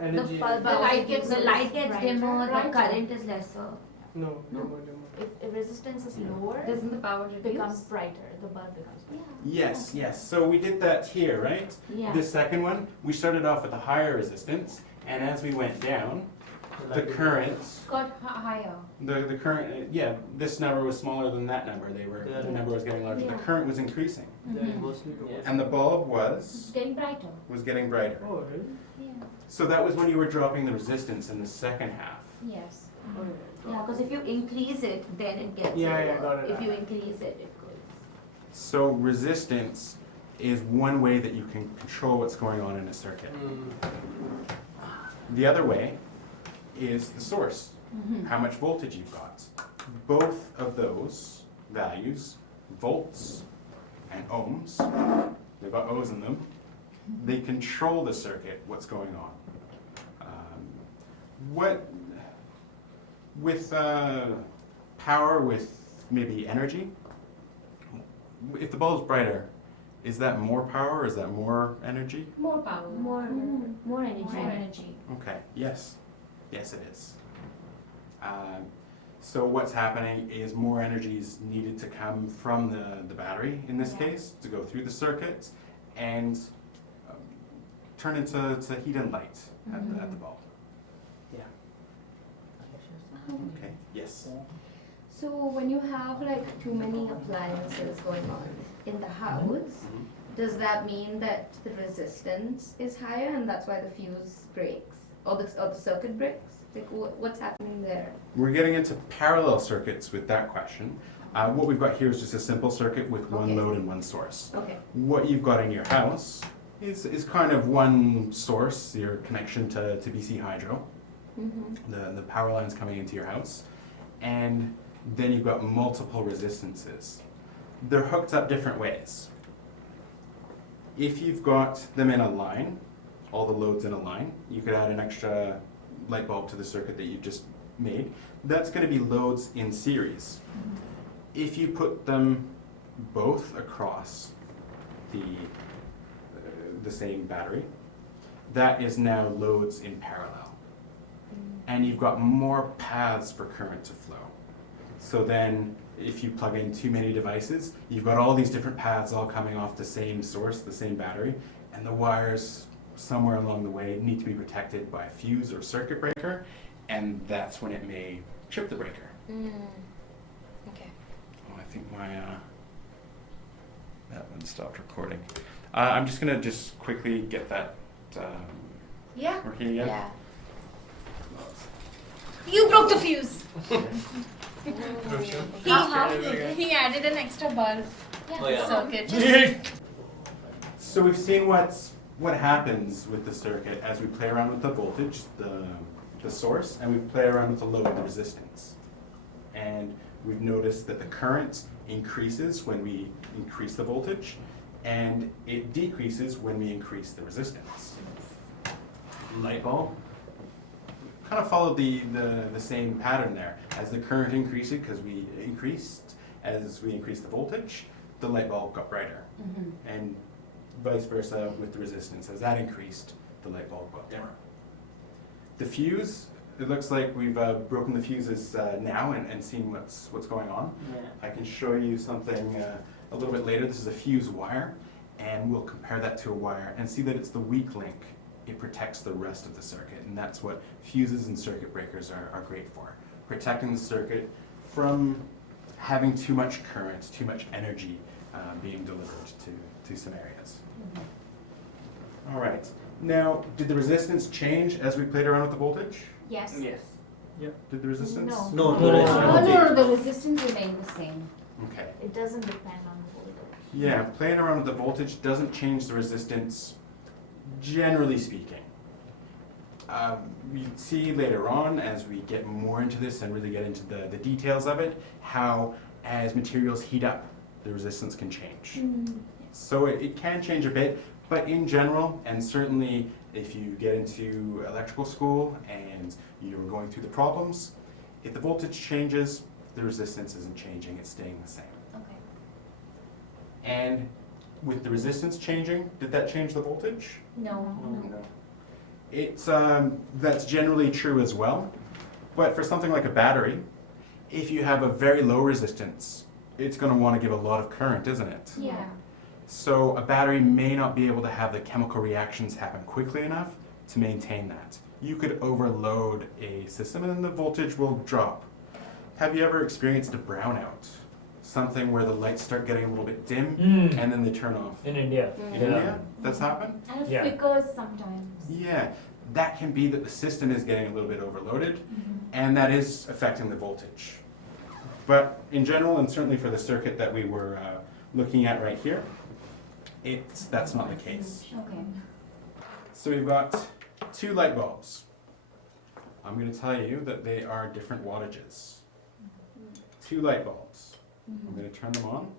Energy. The light gets brighter. dimmer, the Brighter. current is lesser. No, No. dimmer. If resistance is lower, Doesn't the power it reduce? becomes brighter, the bulb becomes brighter. Yes, yes. So we did that here, right? Yeah. This second one, we started off with a higher resistance, and as we went down, the current, Got higher. the current, yeah, this number was smaller than that number. Yeah. The number was getting larger. Yeah. The current was increasing, They're inversely proportional. and the bulb It's getting brighter. was getting brighter. Oh, really? Yeah. So that was when you were dropping the resistance in the second half. Yes. Oh, Yeah, because if you increase it, then it gets Yeah, lower. yeah, got it. If you increase it, it goes. So resistance is one way that you can control what's going on in a circuit. The other way is the source, how much voltage you've got. Both of those values, volts and ohms, they've got O's in them, they control the circuit, what's going on. With power, with maybe energy, if the bulb's brighter, is that more power or is that more energy? More power. More energy. More energy. Okay, yes. Yes, it is. So what's happening is more energy is needed to come from the battery, in this case, to go through the circuit and turn into heat and light at the bulb. Okay, yes. So when you have like too many appliances going on in the house, does that mean that the resistance is higher and that's why the fuse breaks or the circuit breaks? Like what's happening there? We're getting into parallel circuits with that question. What we've got here is just a simple circuit with one load and one source. Okay. What you've got in your house is kind of one source, your connection to BC Hydro, the power lines coming into your house, and then you've got multiple resistances. They're hooked up different ways. If you've got them in a line, all the loads in a line, you could add an extra light bulb to the circuit that you've just made. That's going to be loads in series. If you put them both across the same battery, that is now loads in parallel. And you've got more paths for current to flow. So then, if you plug in too many devices, you've got all these different paths all coming off the same source, the same battery, and the wires somewhere along the way need to be protected by a fuse or circuit breaker, and that's when it may trip the breaker. Okay. Oh, I think my that one stopped recording. I'm just gonna quickly get that working again. Yeah. You broke the fuse. How? He added an extra bulb Oh, yeah. circuit. So we've seen what happens with the circuit as we play around with the voltage, the source, and we play around with the load, the resistance. And we've noticed that the current increases when we increase the voltage, and it decreases when we increase the resistance. Light bulb kind of followed the same pattern there. As the current increased, because we increased, as we increased the voltage, the light bulb got brighter. And vice versa with the resistance. As that increased, the light bulb got dimmer. The fuse, it looks like we've broken the fuses now and seen what's going on. Yeah. I can show you something a little bit later. This is a fuse wire, and we'll compare that to a wire and see that it's the weak link. It protects the rest of the circuit, and that's what fuses and circuit breakers are great for. Protecting the circuit from having too much current, too much energy being delivered to some areas. All right. Now, did the resistance change as we played around with the voltage? Yes. Yes. Did the resistance? No, The resistance remained the same. Okay. It doesn't depend on the voltage. Yeah, playing around with the voltage doesn't change the resistance, generally speaking. We see later on, as we get more into this and really get into the details of it, how as materials heat up, the resistance can change. So it can change a bit, but in general, and certainly if you get into electrical school and you're going through the problems, if the voltage changes, the resistance isn't changing, it's staying the same. Okay. And with the resistance changing, did that change the voltage? No. No. It's, that's generally true as well. But for something like a battery, if you have a very low resistance, it's going to want to give a lot of current, isn't it? Yeah. So a battery may not be able to have the chemical reactions happen quickly enough to maintain that. You could overload a system and then the voltage will drop. Have you ever experienced a brownout? Something where the lights start getting a little bit dim and then they turn off. In India. In India? That's happened? And it Yeah. flickers sometimes. Yeah. That can be that the system is getting a little bit overloaded and that is affecting the voltage. But in general, and certainly for the circuit that we were looking at right here, that's not the case. Okay. So we've got 2 light bulbs. I'm going to tell you that they are different wattages. 2 light bulbs. I'm going to turn them on.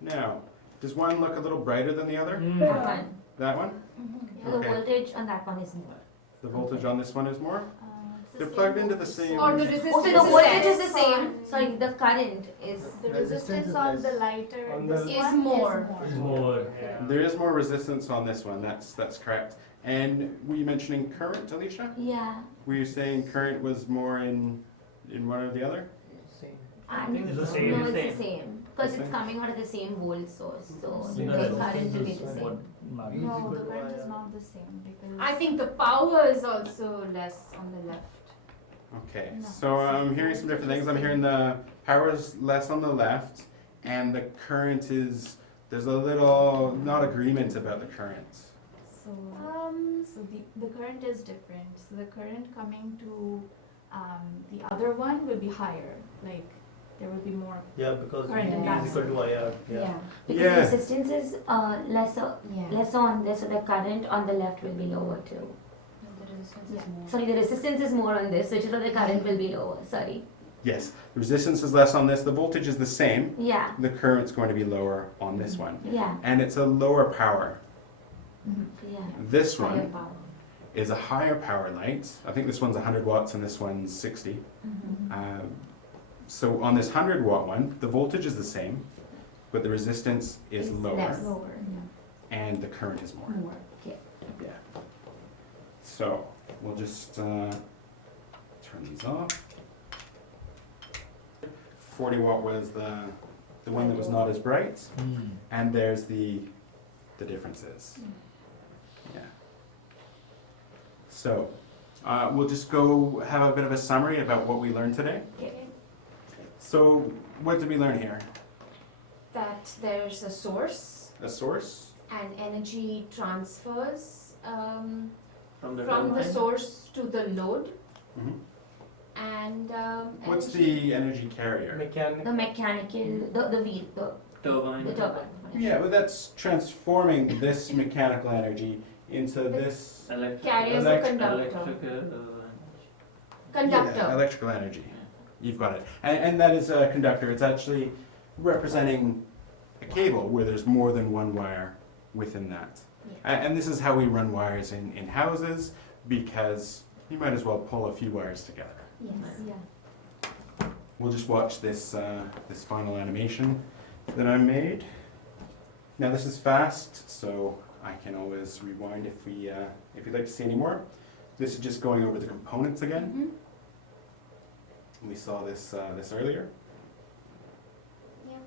Now, does one look a little brighter than the other? That one. That one? The Okay. voltage on that one is more. The voltage on this one is more? It's the They're same plugged into the voltage. same... Or the resistance Oh, so the is voltage is less. the same. Sorry, the current is. The resistance on the lighter On this the- Is one more. is More. Yeah. There is more resistance on this one, that's correct. And were you mentioning current, Alicia? Yeah. Were you saying current was more in one or the other? I think it's the same. No, it's the same. Because it's coming out of the same volt source, so the current will be the same. What matters. No, the current is not the same because I think the power is also less on the left. Okay, No. so I'm hearing some different things. I'm hearing the power is less on the left, and the current is, there's a little, not agreement about the current. so the current is different. So the current coming to the other one will be higher. Like there will be more. Yeah, because Current in E that is equal to IR. Yeah. Because Yeah. the resistance is lesser Yeah. on this, so the current on the left will be lower too. The resistance Yeah. is more. Sorry, the resistance is more on this, which is why the current will be lower. Sorry. Yes, the resistance is less on this, the voltage is the same, Yeah. the current's going to be lower on this one. Yeah. And it's a lower power. Yeah. This Higher one power. is a higher power light. I think this one's 100 watts and this one's 60. So on this 100 watt one, the voltage is the same, but the resistance is It's lower less. Lower. and the current is more. More. Okay. Yeah. So we'll just turn these off. 40 watt was the one that was not as bright, and there's the differences. Yeah. So we'll just go have a bit of a summary about what we learned today. Okay. So what did we learn here? That there's a source A source? and energy transfers From the from the turbine. source to the load. Mhm. And What's energy- the energy carrier? Mechanic. The mechanical, the wheel, turbine. the turbine. Yeah, but that's transforming this mechanical energy into this carries a conductor. Conductor. Yeah, electrical energy. You've got it. And that is a conductor. It's actually representing a cable where there's more than one wire within that. And this is how we run wires in houses, because you might as well pull a few wires together. Yes. Yeah. We'll just watch this this final animation that I made. Now this is fast, so I can always rewind if you'd like to see any more. This is just going over the components again. We saw this this earlier. Yeah.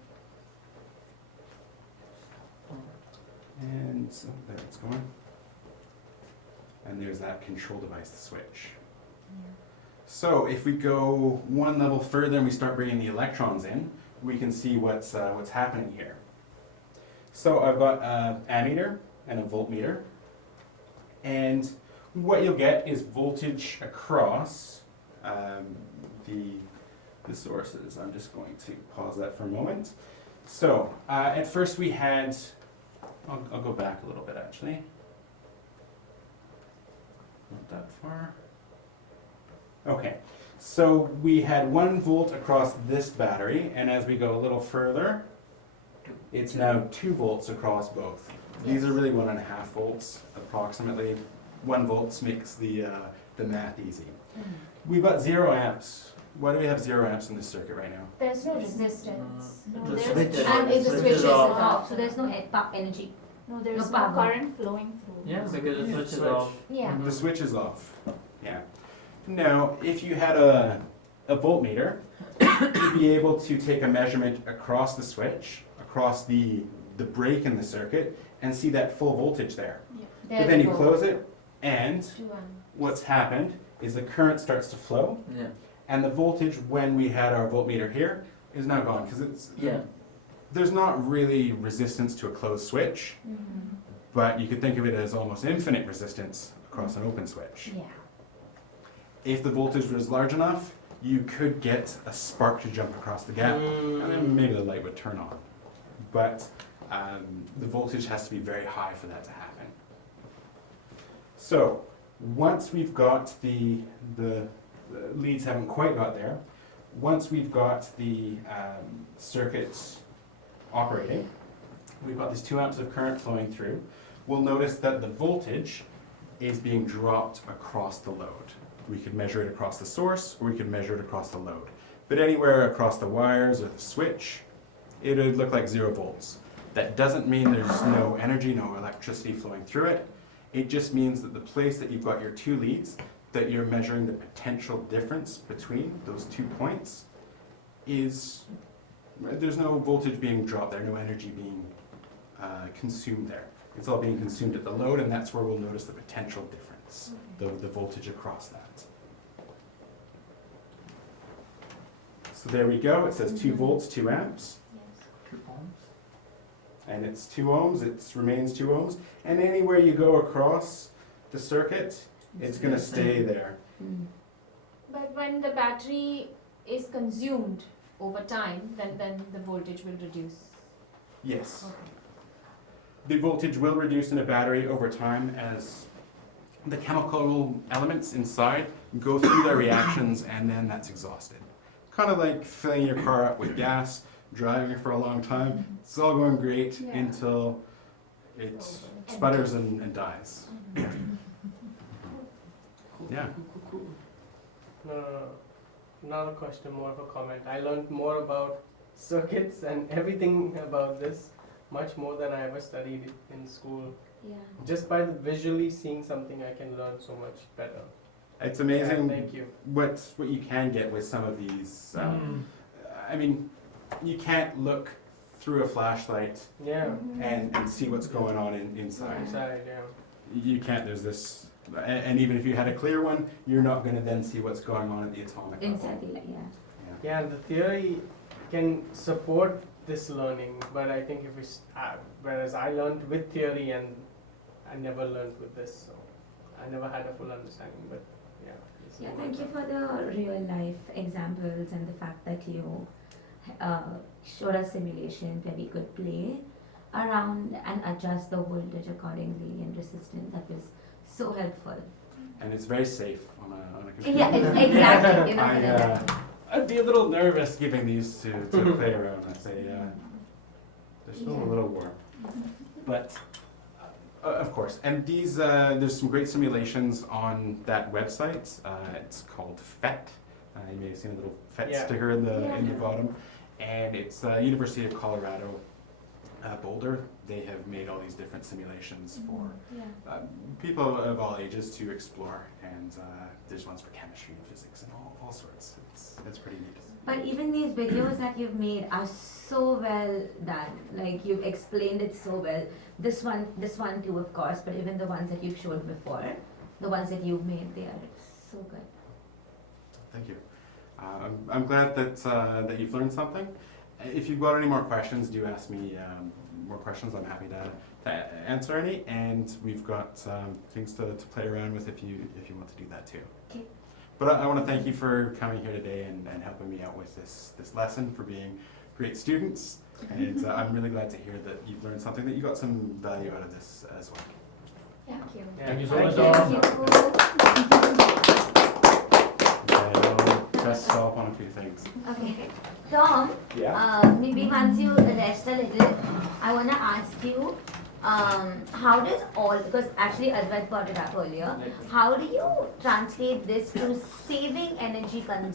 And so there it's going. And there's that control device, the switch. So if we go one level further and we start bringing the electrons in, we can see what's happening here. So I've got an ammeter and a voltmeter. And what you'll get is voltage across the sources. I'm just going to pause that for a moment. So at first we had, I'll go back a little bit actually. Not that far. Okay, so we had 1 volt across this battery, and as we go a little further, it's now 2 volts across both. These are really 1.5 volts approximately. 1 volt makes the math easy. We've got 0 amps. Why do we have 0 amps in this circuit right now? There's no resistance. The There's switch and is the switch is off. off. So there's no energy. No, there's No no power. current flowing through. Yeah, because the switch is Switch. off. Yeah. The switch is off. Yeah. Now, if you had a voltmeter, you'd be able to take a measurement across the switch, across the break in the circuit, and see that full voltage there. But then you close it, and what's happened is the current starts to flow, Yeah. and the voltage when we had our voltmeter here is now gone because it's Yeah. there's not really resistance to a closed switch, but you could think of it as almost infinite resistance across an open switch. Yeah. If the voltage was large enough, you could get a spark to jump across the gap, and then maybe the light would turn on. But the voltage has to be very high for that to happen. So once we've got the leads haven't quite got there, once we've got the circuits operating, we've got these 2 amps of current flowing through, we'll notice that the voltage is being dropped across the load. We could measure it across the source, or we could measure it across the load. But anywhere across the wires or the switch, it would look like 0 volts. That doesn't mean there's no energy, no electricity flowing through it. It just means that the place that you've got your 2 leads, that you're measuring the potential difference between those 2 points, is there's no voltage being dropped there, no energy being consumed there. It's all being consumed at the load, and that's where we'll notice the potential difference, the voltage across that. So there we go, it says 2 volts, 2 amps. 2 ohms. And it's 2 ohms, it remains 2 ohms. And anywhere you go across the circuit, it's going to stay there. But when the battery is consumed over time, then the voltage will reduce. Yes. The voltage will reduce in a battery over time as the chemical elements inside go through their reactions, and then that's exhausted. Kind of like filling your car up with gas, driving it for a long time. It's all going great until it sputters and dies. Yeah. Not a question, more of a comment. I learned more about circuits and everything about this, much more than I ever studied in school. Yeah. Just by visually seeing something, I can learn so much better. It's amazing Thank you. what you can get with some of these. I mean, you can't look through a flashlight Yeah. and see what's going on inside. Inside, yeah. You can't, there's this, and even if you had a clear one, you're not going to then see what's going on at the atomic level. Inside the Yeah, the theory can support this learning, but I think if it's, whereas I learned with theory and I never learned with this, so I never had a full understanding, but yeah. this is Yeah, what thank I you for the real life examples and the fact that you showed us simulation where we could play around and adjust the voltage accordingly and resistance. That was so helpful. And it's very safe on a computer. Yeah, exactly. You're not gonna I'd be a little nervous giving these to play around. I'd say they're still a little warm. But of course, and these there's some great simulations on that website. It's called PhET. You may have seen a little PhET sticker in the bottom, and it's University of Colorado, Boulder. They have made all these different simulations for people of all ages to explore, and there's ones for chemistry and physics and all sorts. It's pretty neat. But even these videos that you've made are so well done. Like, you've explained it so well. This one too, of course, but even the ones that you've showed before, the ones that you've made, they are so good. Thank you. I'm glad that you've learned something. If you've got any more questions, do ask me more questions. I'm happy to answer any, and we've got things to play around with if you want to do that too. Okay. But I want to thank you for coming here today and helping me out with this lesson, for being great students, and I'm really glad to hear that you've learned something, that you got some value out of this as well. Thank you. Thank you so much. I'll press stop on a few things. Okay. Tom, maybe once you rest a little, I want to ask you, how does because actually Advait brought it up earlier, how do you translate this to saving energy consumption?